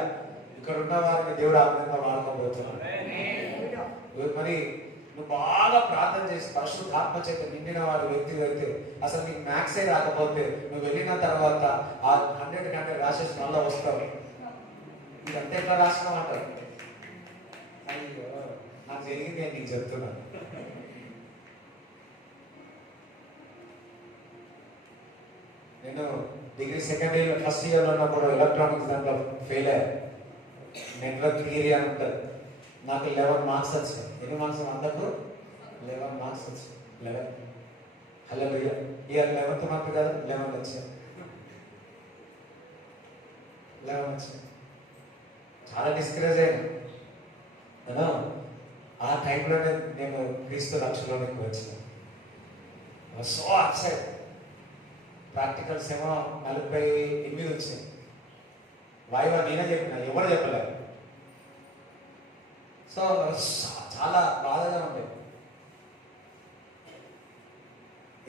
ఇక్కడ ఉన్న వారిని దేవుడు ఆనందంగా వాడుకోబోతున్నాడు. మరి నువ్వు బాగా ప్రార్థన చేసి పరిశుద్ధాత్మ చేత నిండిన వాడు వ్యక్తి అయితే అసలు నీకు మ్యాథ్సే రాకపోతే నువ్వు వెళ్ళిన తర్వాత ఆ 100 రాసేసి మళ్ళీ వస్తావు. ఇదంతా ఎట్లా రాసినావు అంటారు. అయ్యో నాకు జరిగింది నేను నీకు చెప్తున్నాను. నేను డిగ్రీ సెకండ్ ఇయర్ ఫస్ట్ ఇయర్లో ఉన్నప్పుడు ఎలక్ట్రానిక్స్ దాంట్లో ఫెయిల్ అయ్యా. నెట్వర్క్ థియరీ అని ఉంటుంది. నాకు 11 మార్క్స్ వచ్చాయి. ఎన్ని మార్క్స్? 100కు 11 మార్క్స్ వచ్చాయి. 11. హల్లెలూయా. ఇయర్ 11th మంత్ కదా 11 వచ్చాయి. 11 వచ్చాయి. చాలా డిస్కరేజ్ అయ్యాను. ఆ టైంలోనే నేను క్రీస్తు రక్షణలోకి వచ్చాను. So upset. ప్రాక్టికల్స్ ఏమో 48 వచ్చాయి. వాయివా నేనే చెప్పిన, ఎవరు చెప్పలేదు. సో చాలా బాధగా ఉండేది.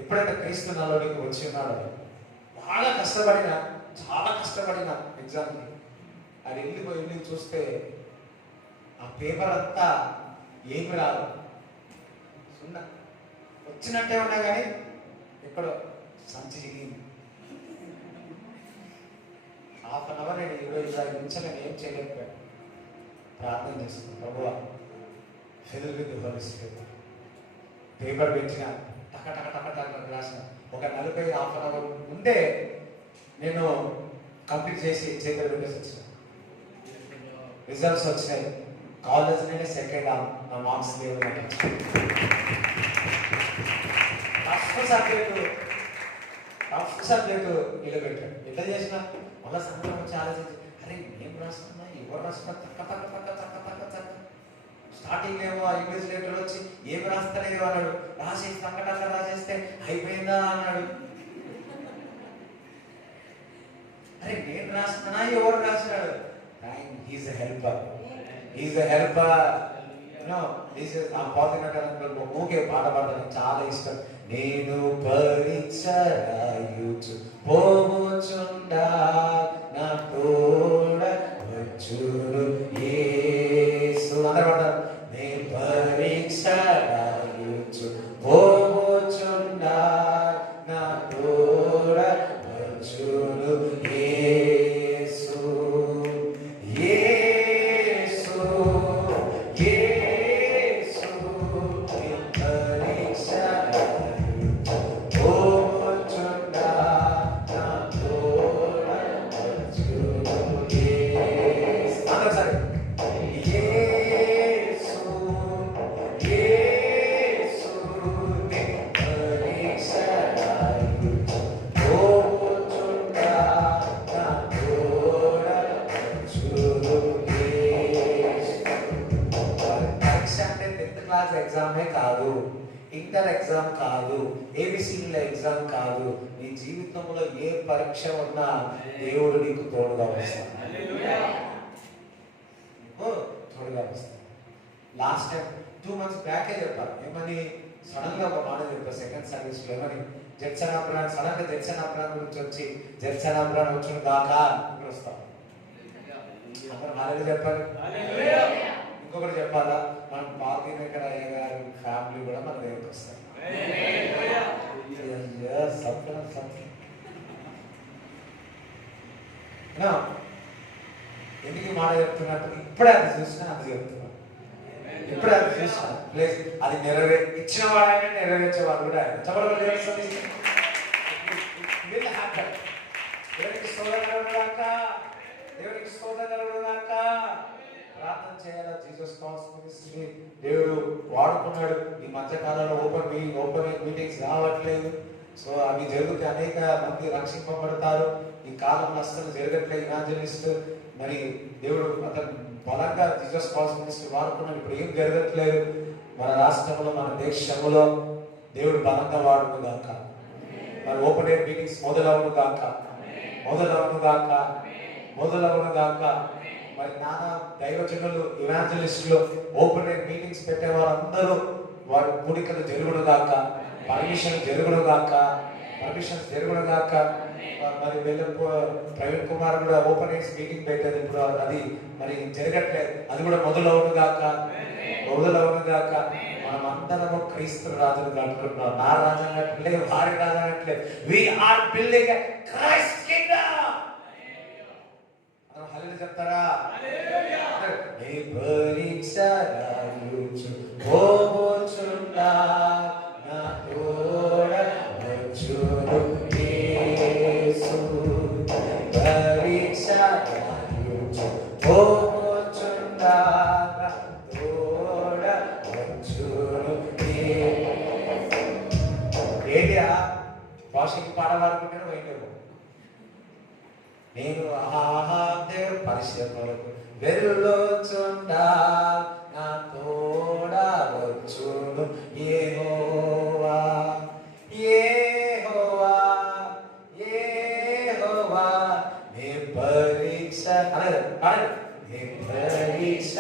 ఎప్పుడైతే క్రీస్తు నాలోనికి వచ్చి ఉన్నాడో చాలా కష్టపడిన ఎగ్జామ్కి అది వెళ్ళి చూస్తే ఆ పేపర్ అంతా ఏమి రాదు, సున్నా వచ్చినట్టే ఉన్నా కానీ ఎక్కడో సంచి చిగిరింది. హాఫ్ అన్ అవర్ నేను 25 నిమిషాలు నేను ఏం చేయలేకపోయాను. ప్రార్థన చేస్తున్నాను, ప్రభువా fill with holy spirit. Paper పెట్టిన టక టక టక టక రాసిన ఒక 40 హాఫ్ అన్ అవర్ ముందే నేను కంప్లీట్ చేసి చేతులు పెట్టేసి వచ్చిన. రిజల్ట్స్ వచ్చినాయి. కాలేజ్ నేనే సెకండ్ నా మార్క్స్ లేవు. సబ్జెక్టు నిలబెట్టాడు. ఎట్లా చేసిన మళ్ళీ సందర్భం వచ్చి ఆలోచించి, అరే ఏం రాస్తున్నా, ఎవరు రాస్తున్నా, తక్క తక్క తక్క తక్క తక్క తక్క. స్టార్టింగ్ ఏమో ఇంగ్లీష్ లెటర్ వచ్చి ఏమి రాస్తలేదు అన్నాడు. రాసేసి తక్క టక్క రాసేస్తే అయిపోయిందా అన్నాడు. అరే నేను రాస్తున్నా, ఎవరు రాసినాడు? He's a helper, he's a helper. ఆ పోతున్నట్టు ఊకే పాట పాడడం చాలా ఇష్టం. నేను పరీక్ష రాయుచు పోచుండా నా తోడ వచ్చును యేసు. అందరూ పాడతారు. నే పరీక్ష రాయుచు పోచుండా నా తోడ వచ్చును యేసు. యేసు యేసు నే పరీక్ష రాయుచు పోచుండా నా తోడ వచ్చును యేసు. అందరూ సరే. యేసు యేసు నే పరీక్ష రాయుచు పోచుండా నా తోడ వచ్చును యేసు. పరీక్ష అంటే 10th క్లాస్ ఎగ్జామే కాదు, ఇంటర్ ఎగ్జామ్ కాదు, ఏబిసిల ఎగ్జామ్ కాదు. నీ జీవితంలో ఏ పరీక్ష ఉన్నా దేవుడు నీకు తోడుగా వస్తాడు. తోడుగా వస్తాడు. లాస్ట్ టైం 2 months బ్యాకే చెప్పారు. ఏమని సడన్ గా ఒక మాట చెప్పారు సెకండ్ సర్వీస్ లో. ఏమని జడ్సనాపురాన్ సడన్ గా జడ్సనాపురాన్ గురించి వచ్చి జడ్సనాపురాన్ వచ్చిన దాకా ఇక్కడ వస్తాం. అందరూ హాలేలు చెప్పాలి. ఇంకొకటి చెప్పాలా, మన పార్వతీనగర్ అయ్య గారి ఫ్యామిలీ కూడా మన దగ్గరికి వస్తారు. ఎందుకు మాట చెప్తున్నట్టు ఇప్పుడే అది చూసినా అది చెప్తున్నా. ఇప్పుడే అది చూసినా ప్లేస్ అది ఇచ్చిన వాడైనా నెరవేర్చేవాడు కూడా ఆయన. చెప్పడం చేస్తుంది. దేవునికి స్తోత్రం కలుగుగాక, దేవునికి స్తోత్రం కలుగుగాక. ప్రార్థన చేయాలా? జీసస్ కాల్స్ మినిస్ట్రీ దేవుడు వాడుకున్నాడు. ఈ మధ్య కాలంలో ఓపెన్ మీటింగ్స్ రావట్లేదు. సో అవి జరిగితే అనేక మంది రక్షింపబడతారు. ఈ కాలంలో అస్సలు జరగట్లేదు. ఇవాంజలిస్ట్ మరి దేవుడు అతను బలంగా జీసస్ కాల్స్ మినిస్ట్రీ వాడుకున్నాడు. ఇప్పుడు ఏం జరగట్లేదు మన రాష్ట్రంలో, మన దేశంలో. దేవుడు బలంగా వాడుకుగాక. మరి ఓపెన్ ఎయిర్ మీటింగ్స్ మొదలవును గాక. మరి నానా దైవజనులు, ఇవాంజలిస్టులు ఓపెన్ ఎయిర్ మీటింగ్స్ పెట్టే వారందరూ వారి కూడికలు జరుగును గాక. పర్మిషన్స్ జరుగును గాక. మరి ప్రవీణ్ కుమార్ కూడా ఓపెన్ ఎయిర్స్ మీటింగ్ పెట్టేది. ఇప్పుడు అది మరి జరగట్లేదు. అది కూడా మొదలవును గాక. మనం అందరము క్రీస్తు రాజును కట్టుకుంటున్నాం. నా రాజు అన్నట్లేదు, వారి రాజు అన్నట్లేదు. We are building a Christ kingdom. Hallelujah చెప్తారా? నీ పరీక్ష రాయుచు పోచుండా నా తోడ వచ్చును యేసు. పరీక్ష రాయుచు పోచుండా నా తోడ వచ్చును యేసు. ఏంటియా భాషకి పాడవాలనుకుంటాను బయట. నేను దేవుడు పరిశీలనకు వెలుచుండా నా తోడ వచ్చును యెహోవా. నీ పరీక్ష నీ పరీక్ష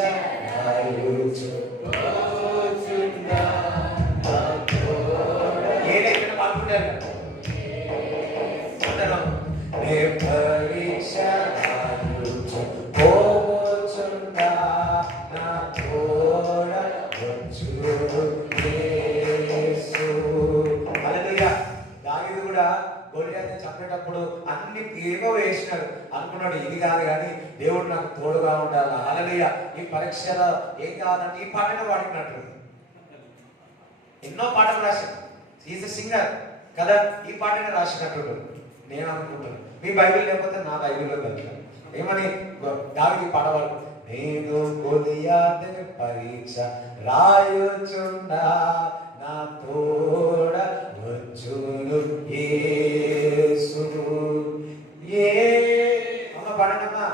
రాయుచు పోచుండా నా తోడ. ఏదైతే పాల్గొంటారు నీ పరీక్ష రాయుచు పోచుండా నా తోడ వచ్చును యేసు. హల్లెలూయా. దావీదు కూడా గొలియాతుని చంపేటప్పుడు అన్ని ఏమో వేసినాడు. అనుకున్నాడు ఇది కాదు కానీ దేవుడు నాకు తోడుగా ఉండాలి. హల్లెలూయా. ఈ పరీక్షలో ఏం కావాలంటే ఈ పాటను వాడినట్టు ఎన్నో పాటలు రాశాడు. ఈజ్ ఎ సింగర్ కదా. ఈ పాటనే రాసినట్టు నేను అనుకుంటున్నాను. మీ బైబిల్ లేకపోతే నా బైబిల్లో గట్ల ఏమని దావీదు పాడవాడు. నేను గొలియాతుని పరీక్ష రాయుచుండా నా తోడ వచ్చును యేసు ఏ అమ్మ పాడండమ్మా.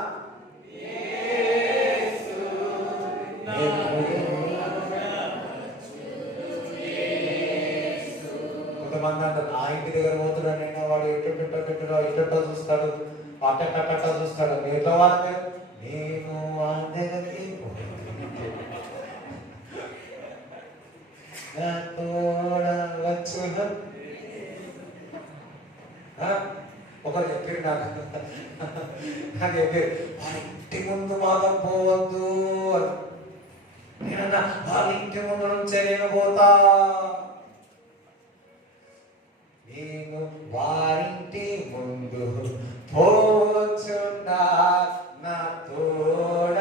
కొంతమంది అంటారు ఆ ఇంటి దగ్గర పోతున్నాడైనా వాడు ఎట్టో చూస్తాడు, అట్ట చూస్తాడు. నేను వాళ్ళ నేను వాళ్ళ దగ్గరికి వచ్చును. ఒకరు చెప్పారు నాకు చెప్పారు వాళ్ళ ఇంటి ముందు మాత్రం పోవద్దు అని. నేనన్నా వాళ్ళ ఇంటి ముందు నుంచే నేను పోతా. నేను వారింటి ముందు పోచున్నా నా తోడ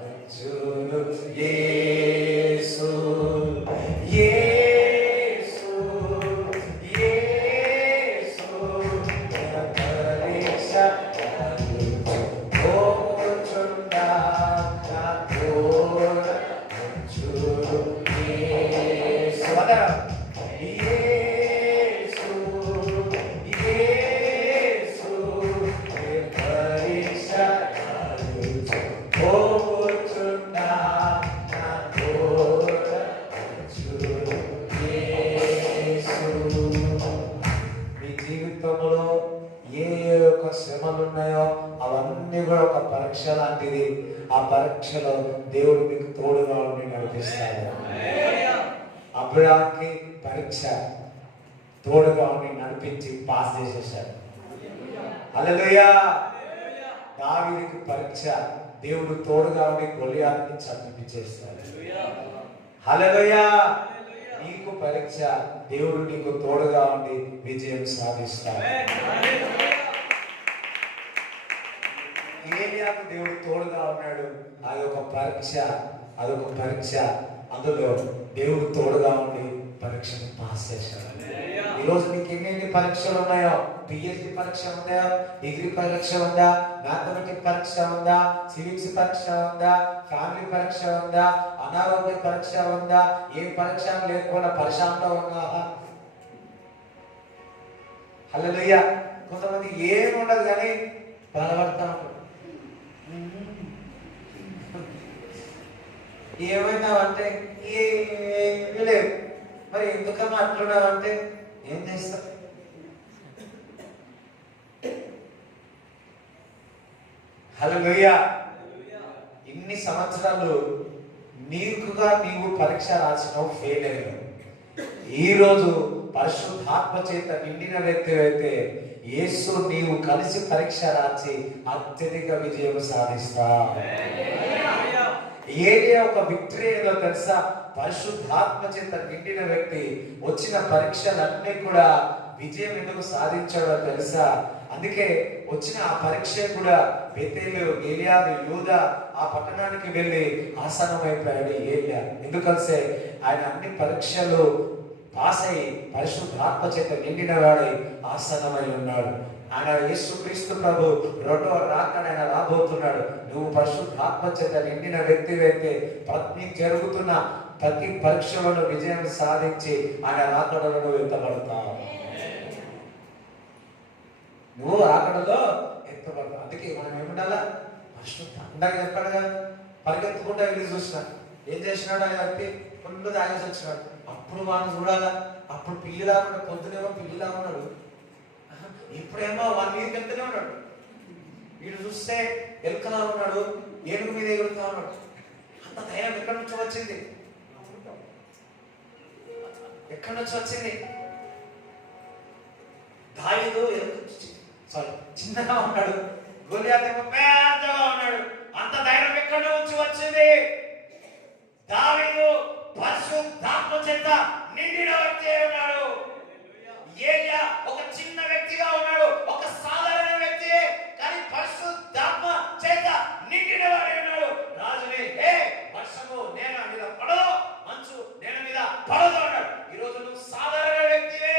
వచ్చును యేసు యేసు యేసు పరీక్ష పోచున్నా నా తోడ వచ్చును యేసు అదా శ్రమలున్నాయో అవన్నీ కూడా ఒక పరీక్ష లాంటిది. ఆ పరీక్షలో దేవుడు మీకు తోడుగా ఉండి నడిపిస్తాడు. అబ్రాహాముకి పరీక్ష తోడుగా ఉండి నడిపించి పాస్ చేసేసాడు. హల్లెలూయా. దావీదుకి పరీక్ష దేవుడు తోడుగా ఉండి గొలియాతుని చంపించేస్తాడు. హల్లెలూయా. నీకు పరీక్ష దేవుడు నీకు తోడుగా ఉండి విజయం సాధిస్తాడు. ఏలియాకు దేవుడు తోడుగా ఉన్నాడు. అదొక పరీక్ష. అందులో దేవుడు తోడుగా ఉండి పరీక్షను పాస్ చేశాడు. ఈరోజు నీకు ఎన్ని పరీక్షలు ఉన్నాయో, పిహెచ్డి పరీక్ష ఉందా, డిగ్రీ పరీక్ష ఉందా, మ్యాథమెటిక్ పరీక్ష ఉందా, సివిక్స్ పరీక్ష ఉందా, ఫ్యామిలీ పరీక్ష ఉందా, అనారోగ్య పరీక్ష ఉందా, ఏ పరీక్ష లేకుండా పరిశాంతంగా ఉన్నావా? హల్లెలూయా. కొంతమంది ఏమి ఉండదు కానీ బాధపడతా ఉంటారు. ఏమైనావంటే ఏమీ లేదు. మరి ఎందుకన్నా అట్లున్నావంటే ఏం చేస్తా? హల్లెలూయా. ఇన్ని సంవత్సరాలు నీవు పరీక్ష రాసినావు, ఫెయిల్ అయ్యావు. ఈరోజు పరిశుద్ధాత్మ చేత నిండిన వ్యక్తి అయితే యేసు నీవు కలిసి పరీక్ష రాసి అత్యధిక విజయం సాధిస్తా. ఏలియా ఒక విక్టరీ ఏదో తెలుసా? పరిశుద్ధాత్మ చేత నిండిన వ్యక్తి వచ్చిన పరీక్షలన్నీ కూడా విజయం ఎందుకు సాధించాడో తెలుసా? అందుకే వచ్చిన ఆ పరీక్ష కూడా బెతేలు, గిలియాదు, యూదా ఆ పట్టణానికి వెళ్ళి ఆసనమైపోయాడు ఏలియా. ఎందుకంటే ఆయన అన్ని పరీక్షలు పాస్ అయి పరిశుద్ధాత్మ చేత నిండిన వాడై ఆసనమై ఉన్నాడు. ఆయన యేసుక్రీస్తు ప్రభు రెండవ రాకడ ఆయన రాబోతున్నాడు. నువ్వు పరిశుద్ధాత్మ చేత నిండిన వ్యక్తివైతే జరుగుతున్న ప్రతి పరీక్షలను విజయం సాధించి ఆయన రాకడలను ఎత్తబడతావు. నువ్వు రాకడలో ఎత్తబడతావు. అందుకే మనం ఏముండాలా? పరిశుద్ధ అందాక చెప్పాడు కదా, పరిగెత్తుకుంటా వెళ్ళి చూసిన ఏం చేసినాడు ఆ వ్యక్తి? ఫుల్ తాగేసి వచ్చినాడు. అప్పుడు వాడిని చూడాలా? అప్పుడు పిల్లిలా ఉన్నాడు, పొద్దునేమో పిల్లిలా ఉన్నాడు, ఇప్పుడేమో వాడి మీదకి వెళ్తూనే ఉన్నాడు. వీడు చూస్తే ఎలుకలా ఉన్నాడు, ఏనుగు మీద ఎగురుతా ఉన్నాడు. అంత ధైర్యం ఎక్కడి నుంచి వచ్చింది? ఎక్కడి నుంచి వచ్చింది? దావీదు చిన్నగా ఉన్నాడు, గొలియాతు ఏమో పెద్దగా ఉన్నాడు. అంత ధైర్యం ఎక్కడి నుంచి వచ్చింది? దావీదు పరిశుద్ధాత్మ చేత నిండిన వ్యక్తి ఉన్నాడు. ఏలియా ఒక చిన్న వ్యక్తిగా ఉన్నాడు, ఒక సాధారణ వ్యక్తి, కానీ పరిశుద్ధాత్మ చేత నిండిన వాడే ఉన్నాడు. రాజుని వర్షము నేల మీద పడదు, మంచు నేల మీద పడదు అన్నాడు. ఈరోజు నువ్వు సాధారణ వ్యక్తివే,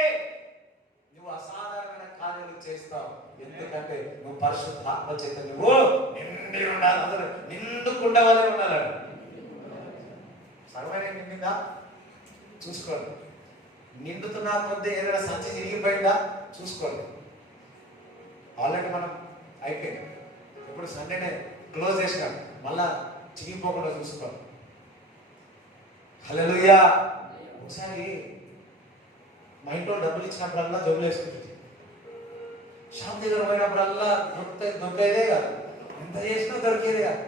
నువ్వు అసాధారణమైన కార్యాలు చేస్తావు. ఎందుకంటే నువ్వు పరిశుద్ధాత్మ చేత నువ్వు నిండి ఉండాలి. అందరూ నిండుకుండా వాళ్ళే ఉండాలి. సర్వైన నిండిందా చూసుకోండి. నిండుతున్నా కొద్ది ఏదైనా సంచి చిరిగిపోయిందా చూసుకోండి. ఆల్రెడీ మనం అయిపోయింది, ఇప్పుడు సండేనే క్లోజ్ చేసినాం, మళ్ళా చిరిగిపోకుండా చూసుకోండి. హల్లెలూయా. ఒకసారి మా ఇంట్లో డబ్బులు ఇచ్చినప్పుడల్లా జబ్బులు వేసుకుంటుంది. షాప్ దగ్గర పోయినప్పుడల్లా దొరికేదే కాదు, ఎంత చేసినా దొరికేదే కాదు.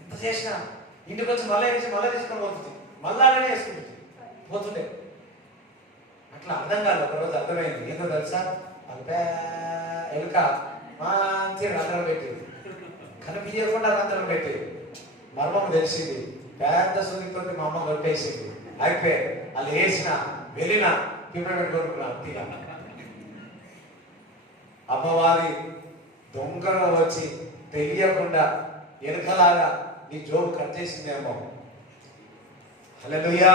ఎంత చేసినా ఇంటికి వచ్చి మళ్ళీ వేసి మళ్ళీ తీసుకొని పోతుంది, మళ్ళీ అలానే వేసుకుంటుంది, పోతుండే. అట్లా అర్థం కాదు. ఒకరోజు అర్థమైంది, ఏందో తెలుసా, అల్పే ఎలుక మంచి రంధ్రం పెట్టేది, కనిపించకుండా రంధ్రం పెట్టేది. మర్మం తెలిసింది, పెద్ద సున్నితో మా అమ్మ కొట్టేసింది. అయిపోయి వాళ్ళు వేసిన వెళ్ళిన పిల్లలు కొనుక్కున్నా తీరా. అమ్మవారి దొంగగా వచ్చి తెలియకుండా ఎలుకలాగా నీ జోబు కట్ చేసిందేమో. హల్లెలూయా.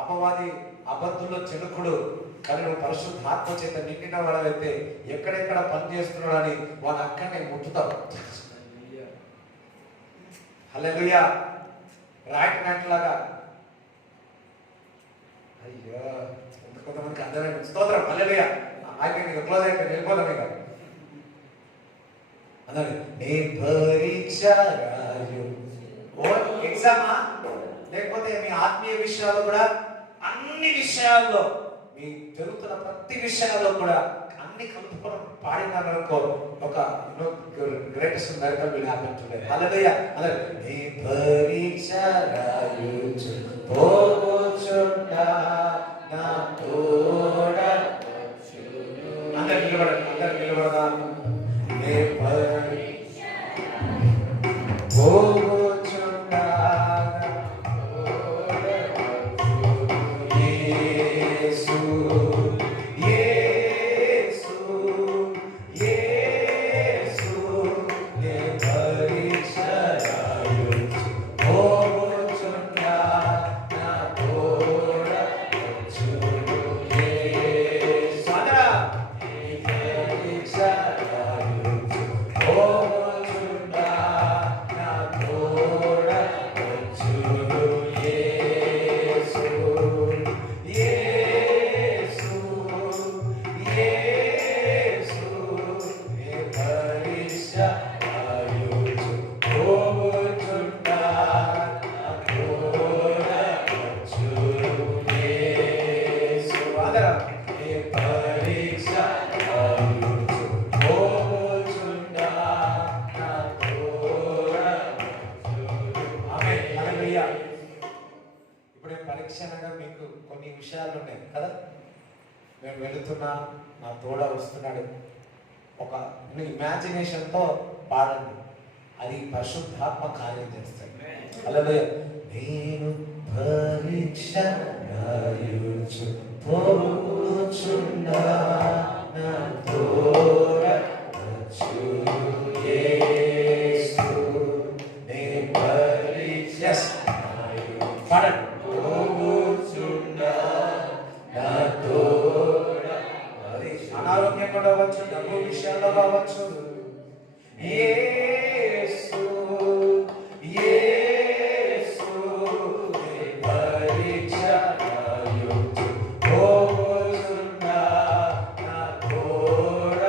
అమ్మవారి అబద్ధంలో చెడుకుడు, కానీ నువ్వు పరిశుద్ధాత్మ చేత నిండిన వాడైతే ఎక్కడెక్కడ పని చేస్తున్నాడు అని వాళ్ళ అక్కడనే ముట్టుతావు. హల్లెలూయా. రాయిట్ మ్యాట్ లాగా. అయ్యో కొంతమందికి అర్థమైంది. స్తోత్రం. హల్లెలూయా. అయిపోయింది, క్లోజ్ అయిపోయింది, వెళ్ళిపోతాం ఇక. అదే నీ పరీక్ష రాయు. ఎగ్జామా లేకపోతే మీ ఆత్మీయ విషయాలు కూడా, అన్ని విషయాల్లో మీ జరుగుతున్న ప్రతి విషయాల్లో కూడా అన్ని కలుపుకొని పాడినారనుకో, ఒక greatest miracle will happen today. Hallelujah. అదే నీ పరీక్ష రాయుచు పోచుండా నా తోడ. అందరు నిలబడండి, అందరు నిలబడదాం. నీ పరీక్ష పోచుండా యేసు యేసు యేసు నీ పరీక్ష రాయుచు పోచుండా నా తోడ వచ్చును యేసు. అందరా నీ పరీక్ష రాయుచు పోచుండా నా తోడ వచ్చును యేసు యేసు యేసు నీ పరీక్ష రాయుచు పోచుండా నా తోడ వచ్చును యేసు. అందరా నీ పరీక్ష రాయుచు పోచుండా నా తోడ వచ్చును. ఆమేన్. హల్లెలూయా. ఇప్పుడు పరీక్ష అనగా మీకు కొన్ని విషయాలు ఉన్నాయి కదా. నేను వెళుతున్నా, నా తోడ వస్తున్నాడు. ఒక ఇమాజినేషన్తో పాడండి, అది పరిశుద్ధాత్మ కార్యం చేస్తాయి. హల్లెలూయా. నేను పరీక్ష రాయుచు పోచుండా నా తోడ వచ్చును యేసు. నేను పరీక్ష పాడండి. నా తోడ. అది అనారోగ్యం కూడా అవ్వచ్చు, డబ్బు విషయాల్లో కావచ్చు. యేసు యేసు నీ పరీక్ష రాయుచు పోచుండా నా తోడ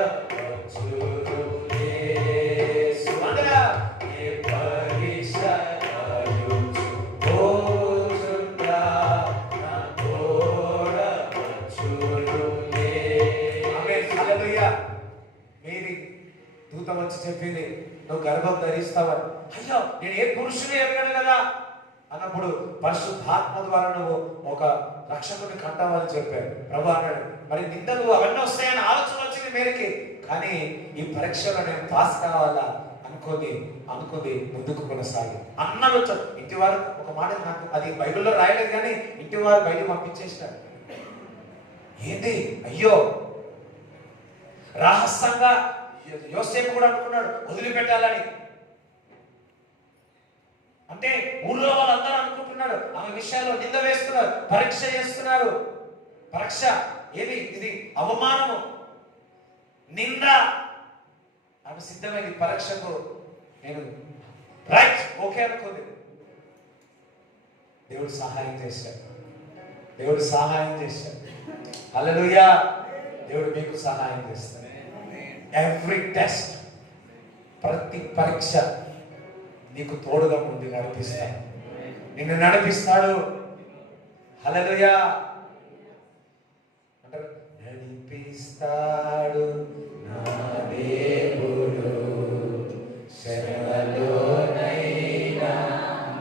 వచ్చును యేసు. అందరా నీ పరీక్ష రాయుచు పోచుండా నా తోడ వచ్చును యేసు. ఆమేన్. హల్లెలూయా. మీది దూత వచ్చి చెప్పింది, నువ్వు గర్భం ధరిస్తావని. అయ్యో నేను ఏ పురుషుని ఎరగను కదా అన్నప్పుడు పరిశుద్ధాత్మ ద్వారా నువ్వు ఒక రక్షకుని కంటావని చెప్పాడు. ప్రభు అన్నాడు, మరి నిందలు అవన్నీ వస్తాయని ఆలోచన వచ్చింది మేరకి, కానీ ఈ పరీక్షలో నేను పాస్ కావాలా అనుకుంది ముందుకు కొనసాగి. అన్నలు ఇంటి వారు ఒక మాట, నాకు అది బైబిల్లో రాయలేదు కానీ ఇంటి వారు బయట పంపించేసినారు. ఏంది అయ్యో, రహస్యంగా యోసేపు కూడా అనుకున్నాడు వదిలిపెట్టాలని. అంటే ఊళ్ళో వాళ్ళందరూ అనుకుంటున్నారు, ఆమె విషయాల్లో నింద వేస్తున్నారు, పరీక్ష చేస్తున్నారు. పరీక్ష ఏది? ఇది అవమానము, నింద. ఆమె సిద్ధమైంది పరీక్షకు. నేను రైట్ ఓకే అనుకుంది. దేవుడు సహాయం చేశాడు. దేవుడు సహాయం చేశాడు. హల్లెలూయా. దేవుడు మీకు సహాయం చేస్తాడు. ఎవ్రీ టెస్ట్, ప్రతి పరీక్ష నీకు తోడుగా ముందు నడిపిస్తాడు, నిన్ను నడిపిస్తాడు. హల్లెలూయా. అంటారు, నడిపిస్తాడు నా దేవుడు, శ్రమలోనైనా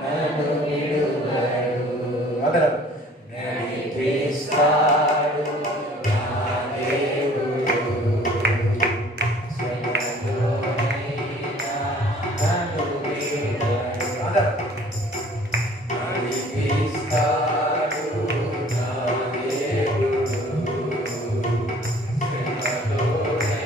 నన్ను విడువడు. అందరం నడిపిస్తాడు నా దేవుడు, శ్రమలోనైనా నన్ను విడువడు. అందరం నడిపిస్తాడు నా దేవుడు, శ్రమలోనైనా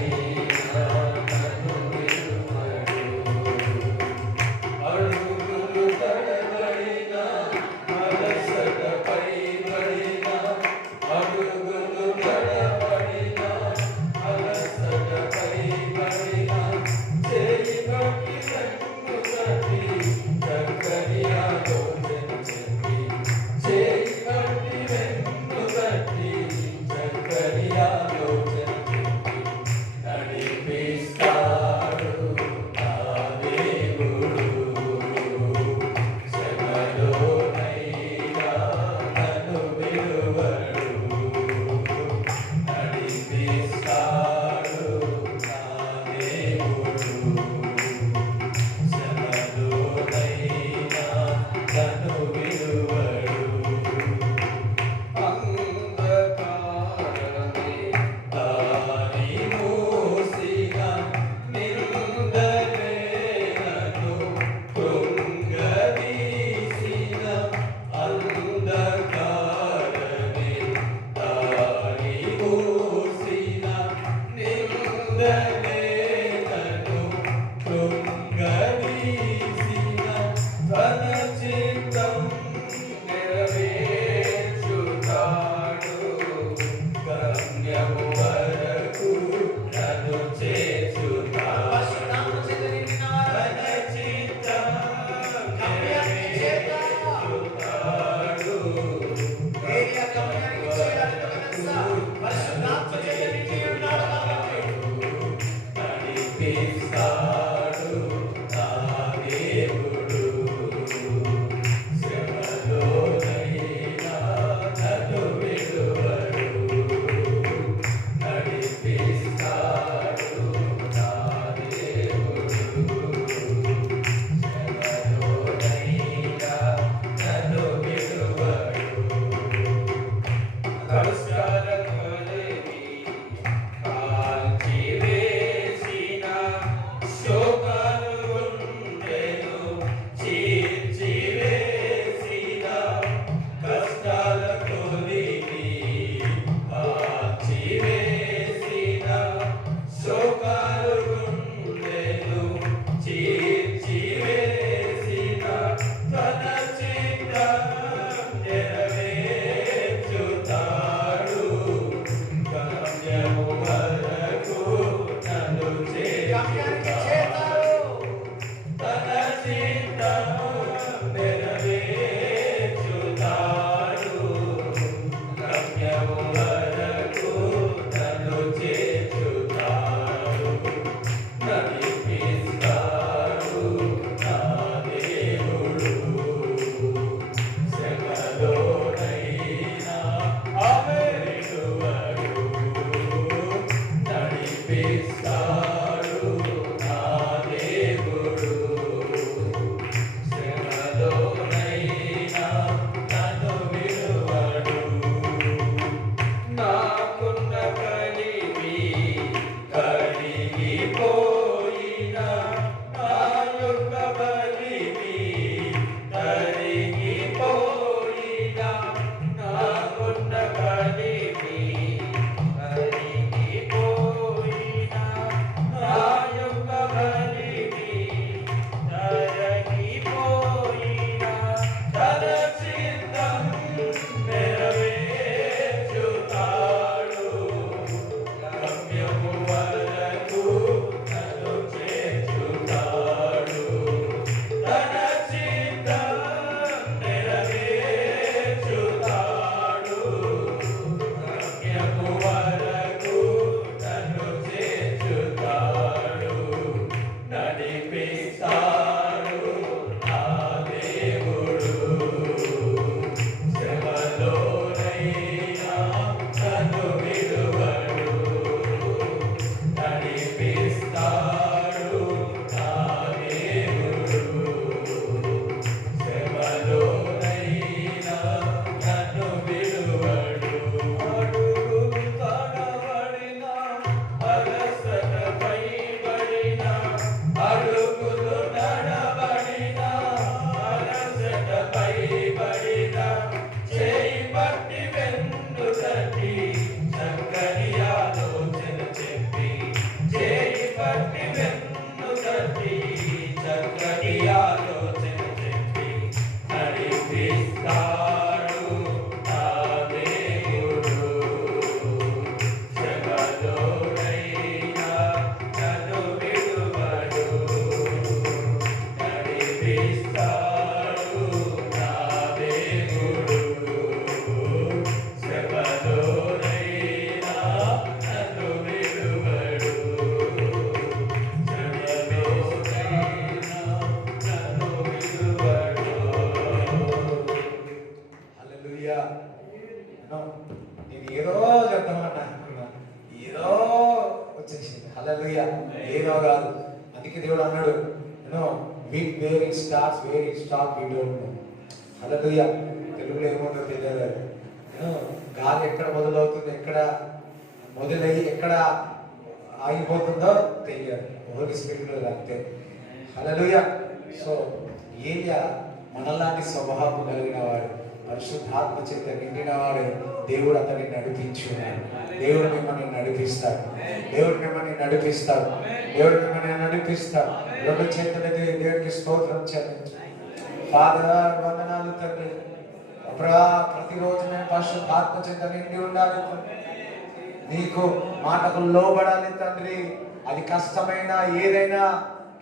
హల్లెలూయా. నేను ఏదో చెప్తామన్నా అనుకున్నా, ఏదో వచ్చేసింది. హల్లెలూయా. ఏదో కాదు. అందుకే దేవుడు అన్నాడు, where it starts, where it stop we don't know. Hallelujah. తెలుగులో ఏముందో తెలియదు. గాలి ఎక్కడ మొదలవుతుంది, ఎక్కడ మొదలయ్యి ఎక్కడ ఆగిపోతుందో తెలియదు. హోలీ స్పిరిట్ అంతే. హల్లెలూయా. సో ఏలియా మనలాంటి స్వభావం కలిగిన వాడు, పరిశుద్ధాత్మ చేత నిండిన వాడు. దేవుడు అతన్ని నడిపించున్నాడు. దేవుడు మిమ్మల్ని నడిపిస్తాడు. దేవుడు మిమ్మల్ని నడిపిస్తాడు. దేవుడు మిమ్మల్ని నడిపిస్తాడు. రెండు చేతులకి దేవుడికి స్తోత్రం చెల్లించు. ఫాదర్ వందనాలు తండ్రి. ప్రతిరోజు మేము పరిశుద్ధాత్మ చేత నిండి ఉండాలి తండ్రి. నీకు మాటకు లోబడాలి తండ్రి. అది కష్టమైన ఏదైనా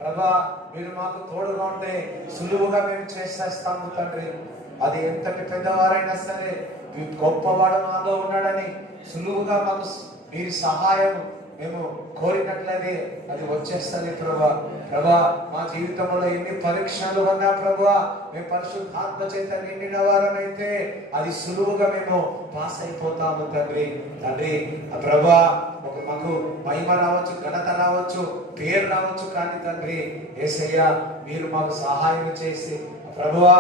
ప్రభా మీరు మాకు తోడుగా ఉంటే సులువుగా మేము చేసేస్తాము తండ్రి. అది ఎంతటి పెద్దవారైనా సరే గొప్పవాడు మాలో ఉన్నాడని సులువుగా మాకు మీరు సహాయం మేము కోరినట్లయితే అది వచ్చేస్తుంది ప్రభా. ప్రభా మా జీవితంలో ఎన్ని పరీక్షలు ఉన్నా ప్రభా, మేము పరిశుద్ధాత్మ చేత నిండిన వారమైతే అది సులువుగా మేము పాస్ అయిపోతాము తండ్రి. తండ్రి ప్రభా మాకు మహిమ రావచ్చు, ఘనత రావచ్చు, పేరు రావచ్చు, కానీ తండ్రి యేసయ్యా మీరు మాకు సహాయం చేసి ప్రభువా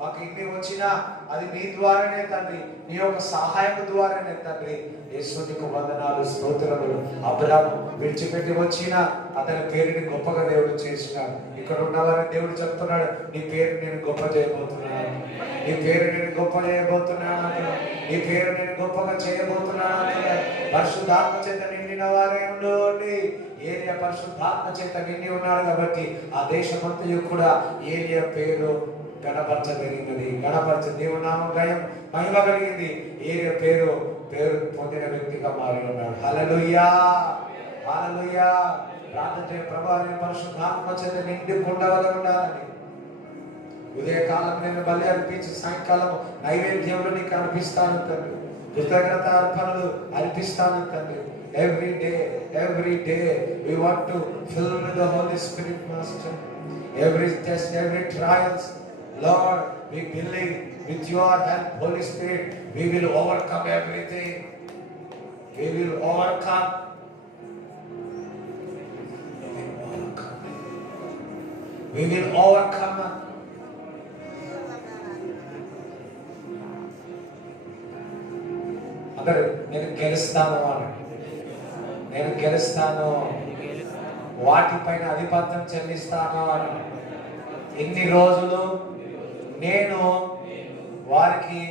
మాకు ఇన్ని వచ్చినా అది నీ ద్వారానే తండ్రి, నీ యొక్క సహాయం ద్వారానే తండ్రి. యేసునికి వందనాలు స్తోత్రములు. అబ్రాహాము విడిచిపెట్టి వచ్చిన అతని పేరుని గొప్పగా దేవుడు చేసినాడు. ఇక్కడ ఉన్నవారని దేవుడు చెప్తున్నాడు, నీ పేరు నేను గొప్ప చేయబోతున్నాను, నీ పేరు నేను గొప్ప చేయబోతున్నాను, నీ పేరు నేను గొప్పగా చేయబోతున్నాను. పరిశుద్ధాత్మ చేత నిండిన వారే ఉండి ఏలియా పరిశుద్ధాత్మ చేత నిండి ఉన్నాడు కాబట్టి ఆ దేశమంతయు కూడా ఏలియా పేరు గణపరచగలిగినది. గణపరచ దేవుని నామం మహిమ కలిగింది. ఏలియా పేరు పొందిన వ్యక్తిగా మారి ఉన్నాడు. హల్లెలూయా. హల్లెలూయా. ప్రార్థన ప్రభావం పరిశుద్ధాత్మ చేత నిండి ఉండవలసి ఉండాలని. ఉదయకాలం నేను బలి అర్పించి సాయంకాలం నైవేద్యంలో నీకు అర్పిస్తాను తండ్రి. కృతజ్ఞత అర్పణలు అర్పిస్తాను తండ్రి. Every day we want to fill with the Holy Spirit, Master. Every test, every trials, Lord, we believe with your help, Holy Spirit, we will overcome everything. We will overcome. We will overcome. అందరూ నేను గెలుస్తాను అని, నేను గెలుస్తాను, వాటిపైన ఆధిపత్యం చెల్లిస్తాను అని. ఇన్ని రోజులు నేను వారికి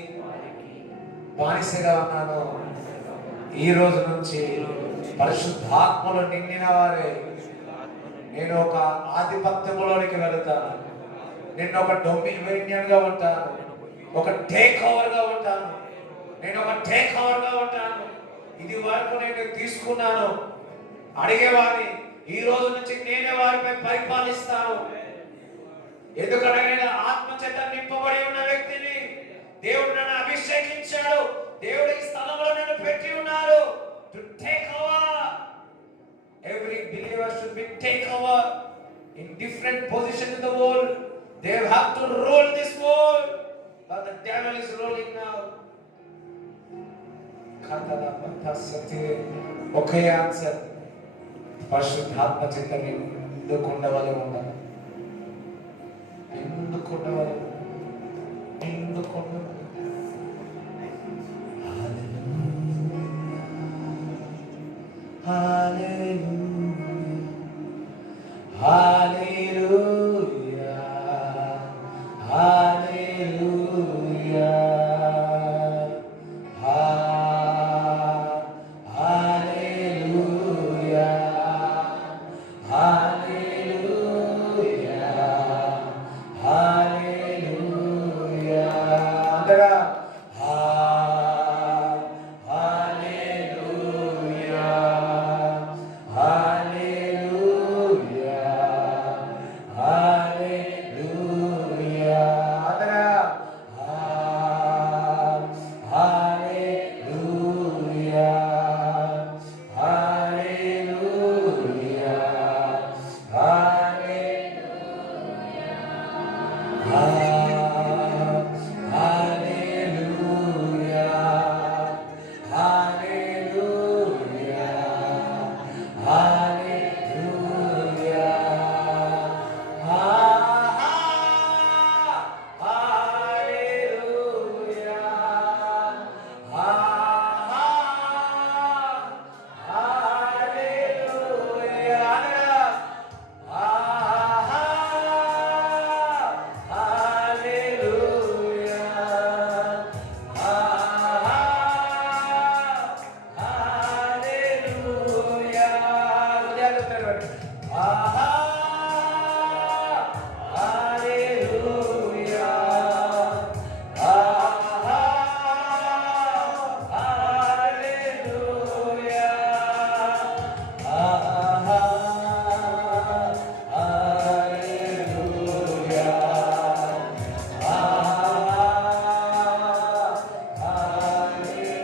బానిసగా ఉన్నాను. ఈ రోజు నుంచి పరిశుద్ధాత్మలో నిండిన వారే నేను ఒక ఆధిపత్యంలోనికి వెళతాను. నేను ఒక డొమినియన్ గా ఉంటాను, ఒక టేక్ ఓవర్ గా ఉంటాను. నేను ఒక టేక్ ఓవర్ గా ఉంటాను. ఇది వరకు నేను తీసుకున్నాను అడిగేవాడిని, ఈ రోజు నుంచి నేనే వారిపై పరిపాలిస్తాను. ఎందుకంటే నేను ఆత్మచేత నింపబడి ఉన్న వ్యక్తిని. దేవుడు నన్ను అభిషేకించాడు. దేవుడు ఈ స్థలంలో నన్ను పెట్టి ఉన్నారు. To take over. Every believer should be take over in different positions in the world. They have to rule this world, but the devil is ruling now. ఖాతాల పంతసతి ఒకే ఆన్సర్. పరిశుద్ధాత్మ చేత ఎందుకు ఉండవాలి ఉండాలి, ఎందుకు ఉండవాలి, ఎందుకు ఉండవాలి. Hallelujah, hallelujah, hallelujah, hallelujah, hallelujah, hallelujah. Andra hallelujah.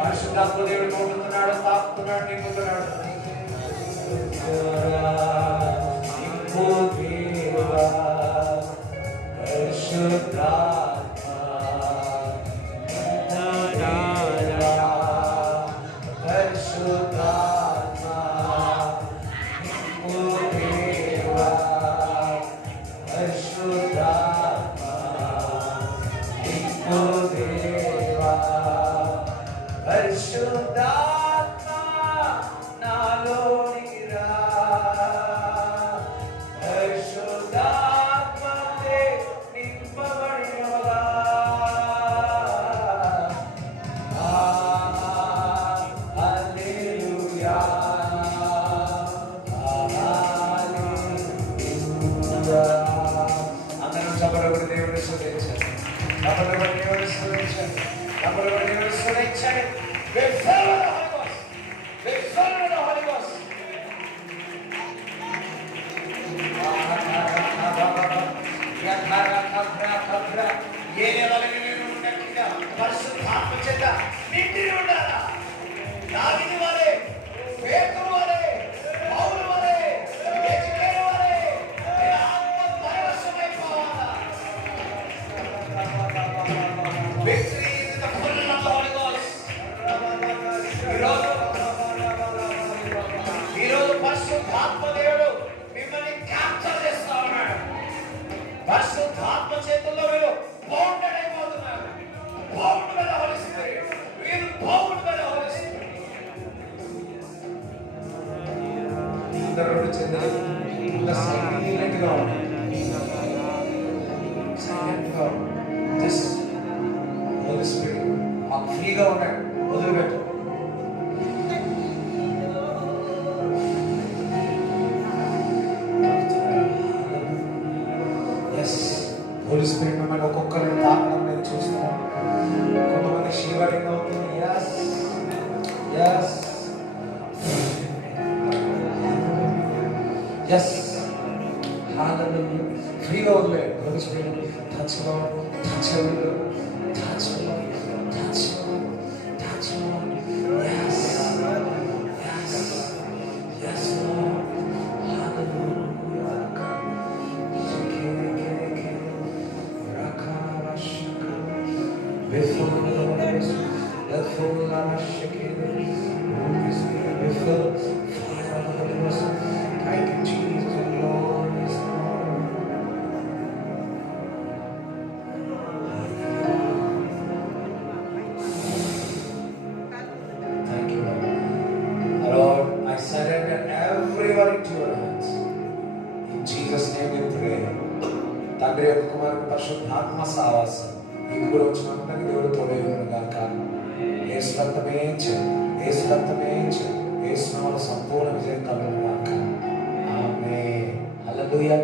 పరిశుద్ధాత్మ దేవుడు పొందుతున్నాడు, తాకుతున్నాడు, నింపుతున్నాడు. నింపు దేవా పరిశుద్ధాత్మ, పరిశుద్ధాత్మ నింపు దేవా పరిశుద్ధాత్మ నింపు దేవా పరిశుద్ధాత్మ నాలోనికి రా, పరిశుద్ధాత్మతే నింపబడినవా. హల్లెలూయా, హల్లెలూయా. అందరం చప్పట్లు దేవుని స్తుతించండి, చప్పట్లు దేవుని స్తుతించండి, చప్పట్లు దేవుని స్తుతించండి. Be filled with the Holy Ghost. Be filled with the Holy Ghost. ఏనే వాళ్ళని నేను ఉన్నట్టుగా పరిశుద్ధాత్మ చేత నిండి ఉండాలా. దావీదు వలె, పేతురు వలె, పౌలు వలె, హెచ్కేలు వలె నేను ఆత్మ పరవశమైపోవాలా. Victory is in the full of the Holy Ghost. ఈరోజు పరిశుద్ధాత్మ దేవుడు మిమ్మల్ని క్యాప్చర్ చేస్తా ఉన్నాడు. పరిశుద్ధాత్మ చేతుల్లో మీరు బౌండెడ్ అయిపోతున్నారు. Bound by the Holi Spirit. మీరు bound by the Holi Spirit. అందరూ చెంది ఇంకా సైలెంట్ గా ఉండండి. సైలెంట్ గా జస్ట్ హోలీ స్పిరిట్ మాకు ఫ్రీగా ఉన్నాడు, వదిలిపెట్టు. హోలీ స్పిరిట్ మిమ్మల్ని ఒక్కొక్కరిని తాకడం నేను చూస్తున్నాను. కొంతమంది షివరింగ్ అవుతుంది. yes yes yes hallelujah. ఫ్రీగా వదిలే. హోలీ స్పిరిట్ టచ్ లో టచ్ లో టచ్ లో టచ్ లో టచ్ లో yes yes yes Lord hallelujah. తండ్రి యొక్క కుమారుని పరిశుద్ధాత్మ సావాసం మీకు కూడా వచ్చినందుకు దేవుడు తోడేయును గాక. యేసు రక్తమే యేసు రక్తమే యేసు నామములో సంపూర్ణ విజయం కలుగును గాక. ఆమేన్. హల్లెలూయా.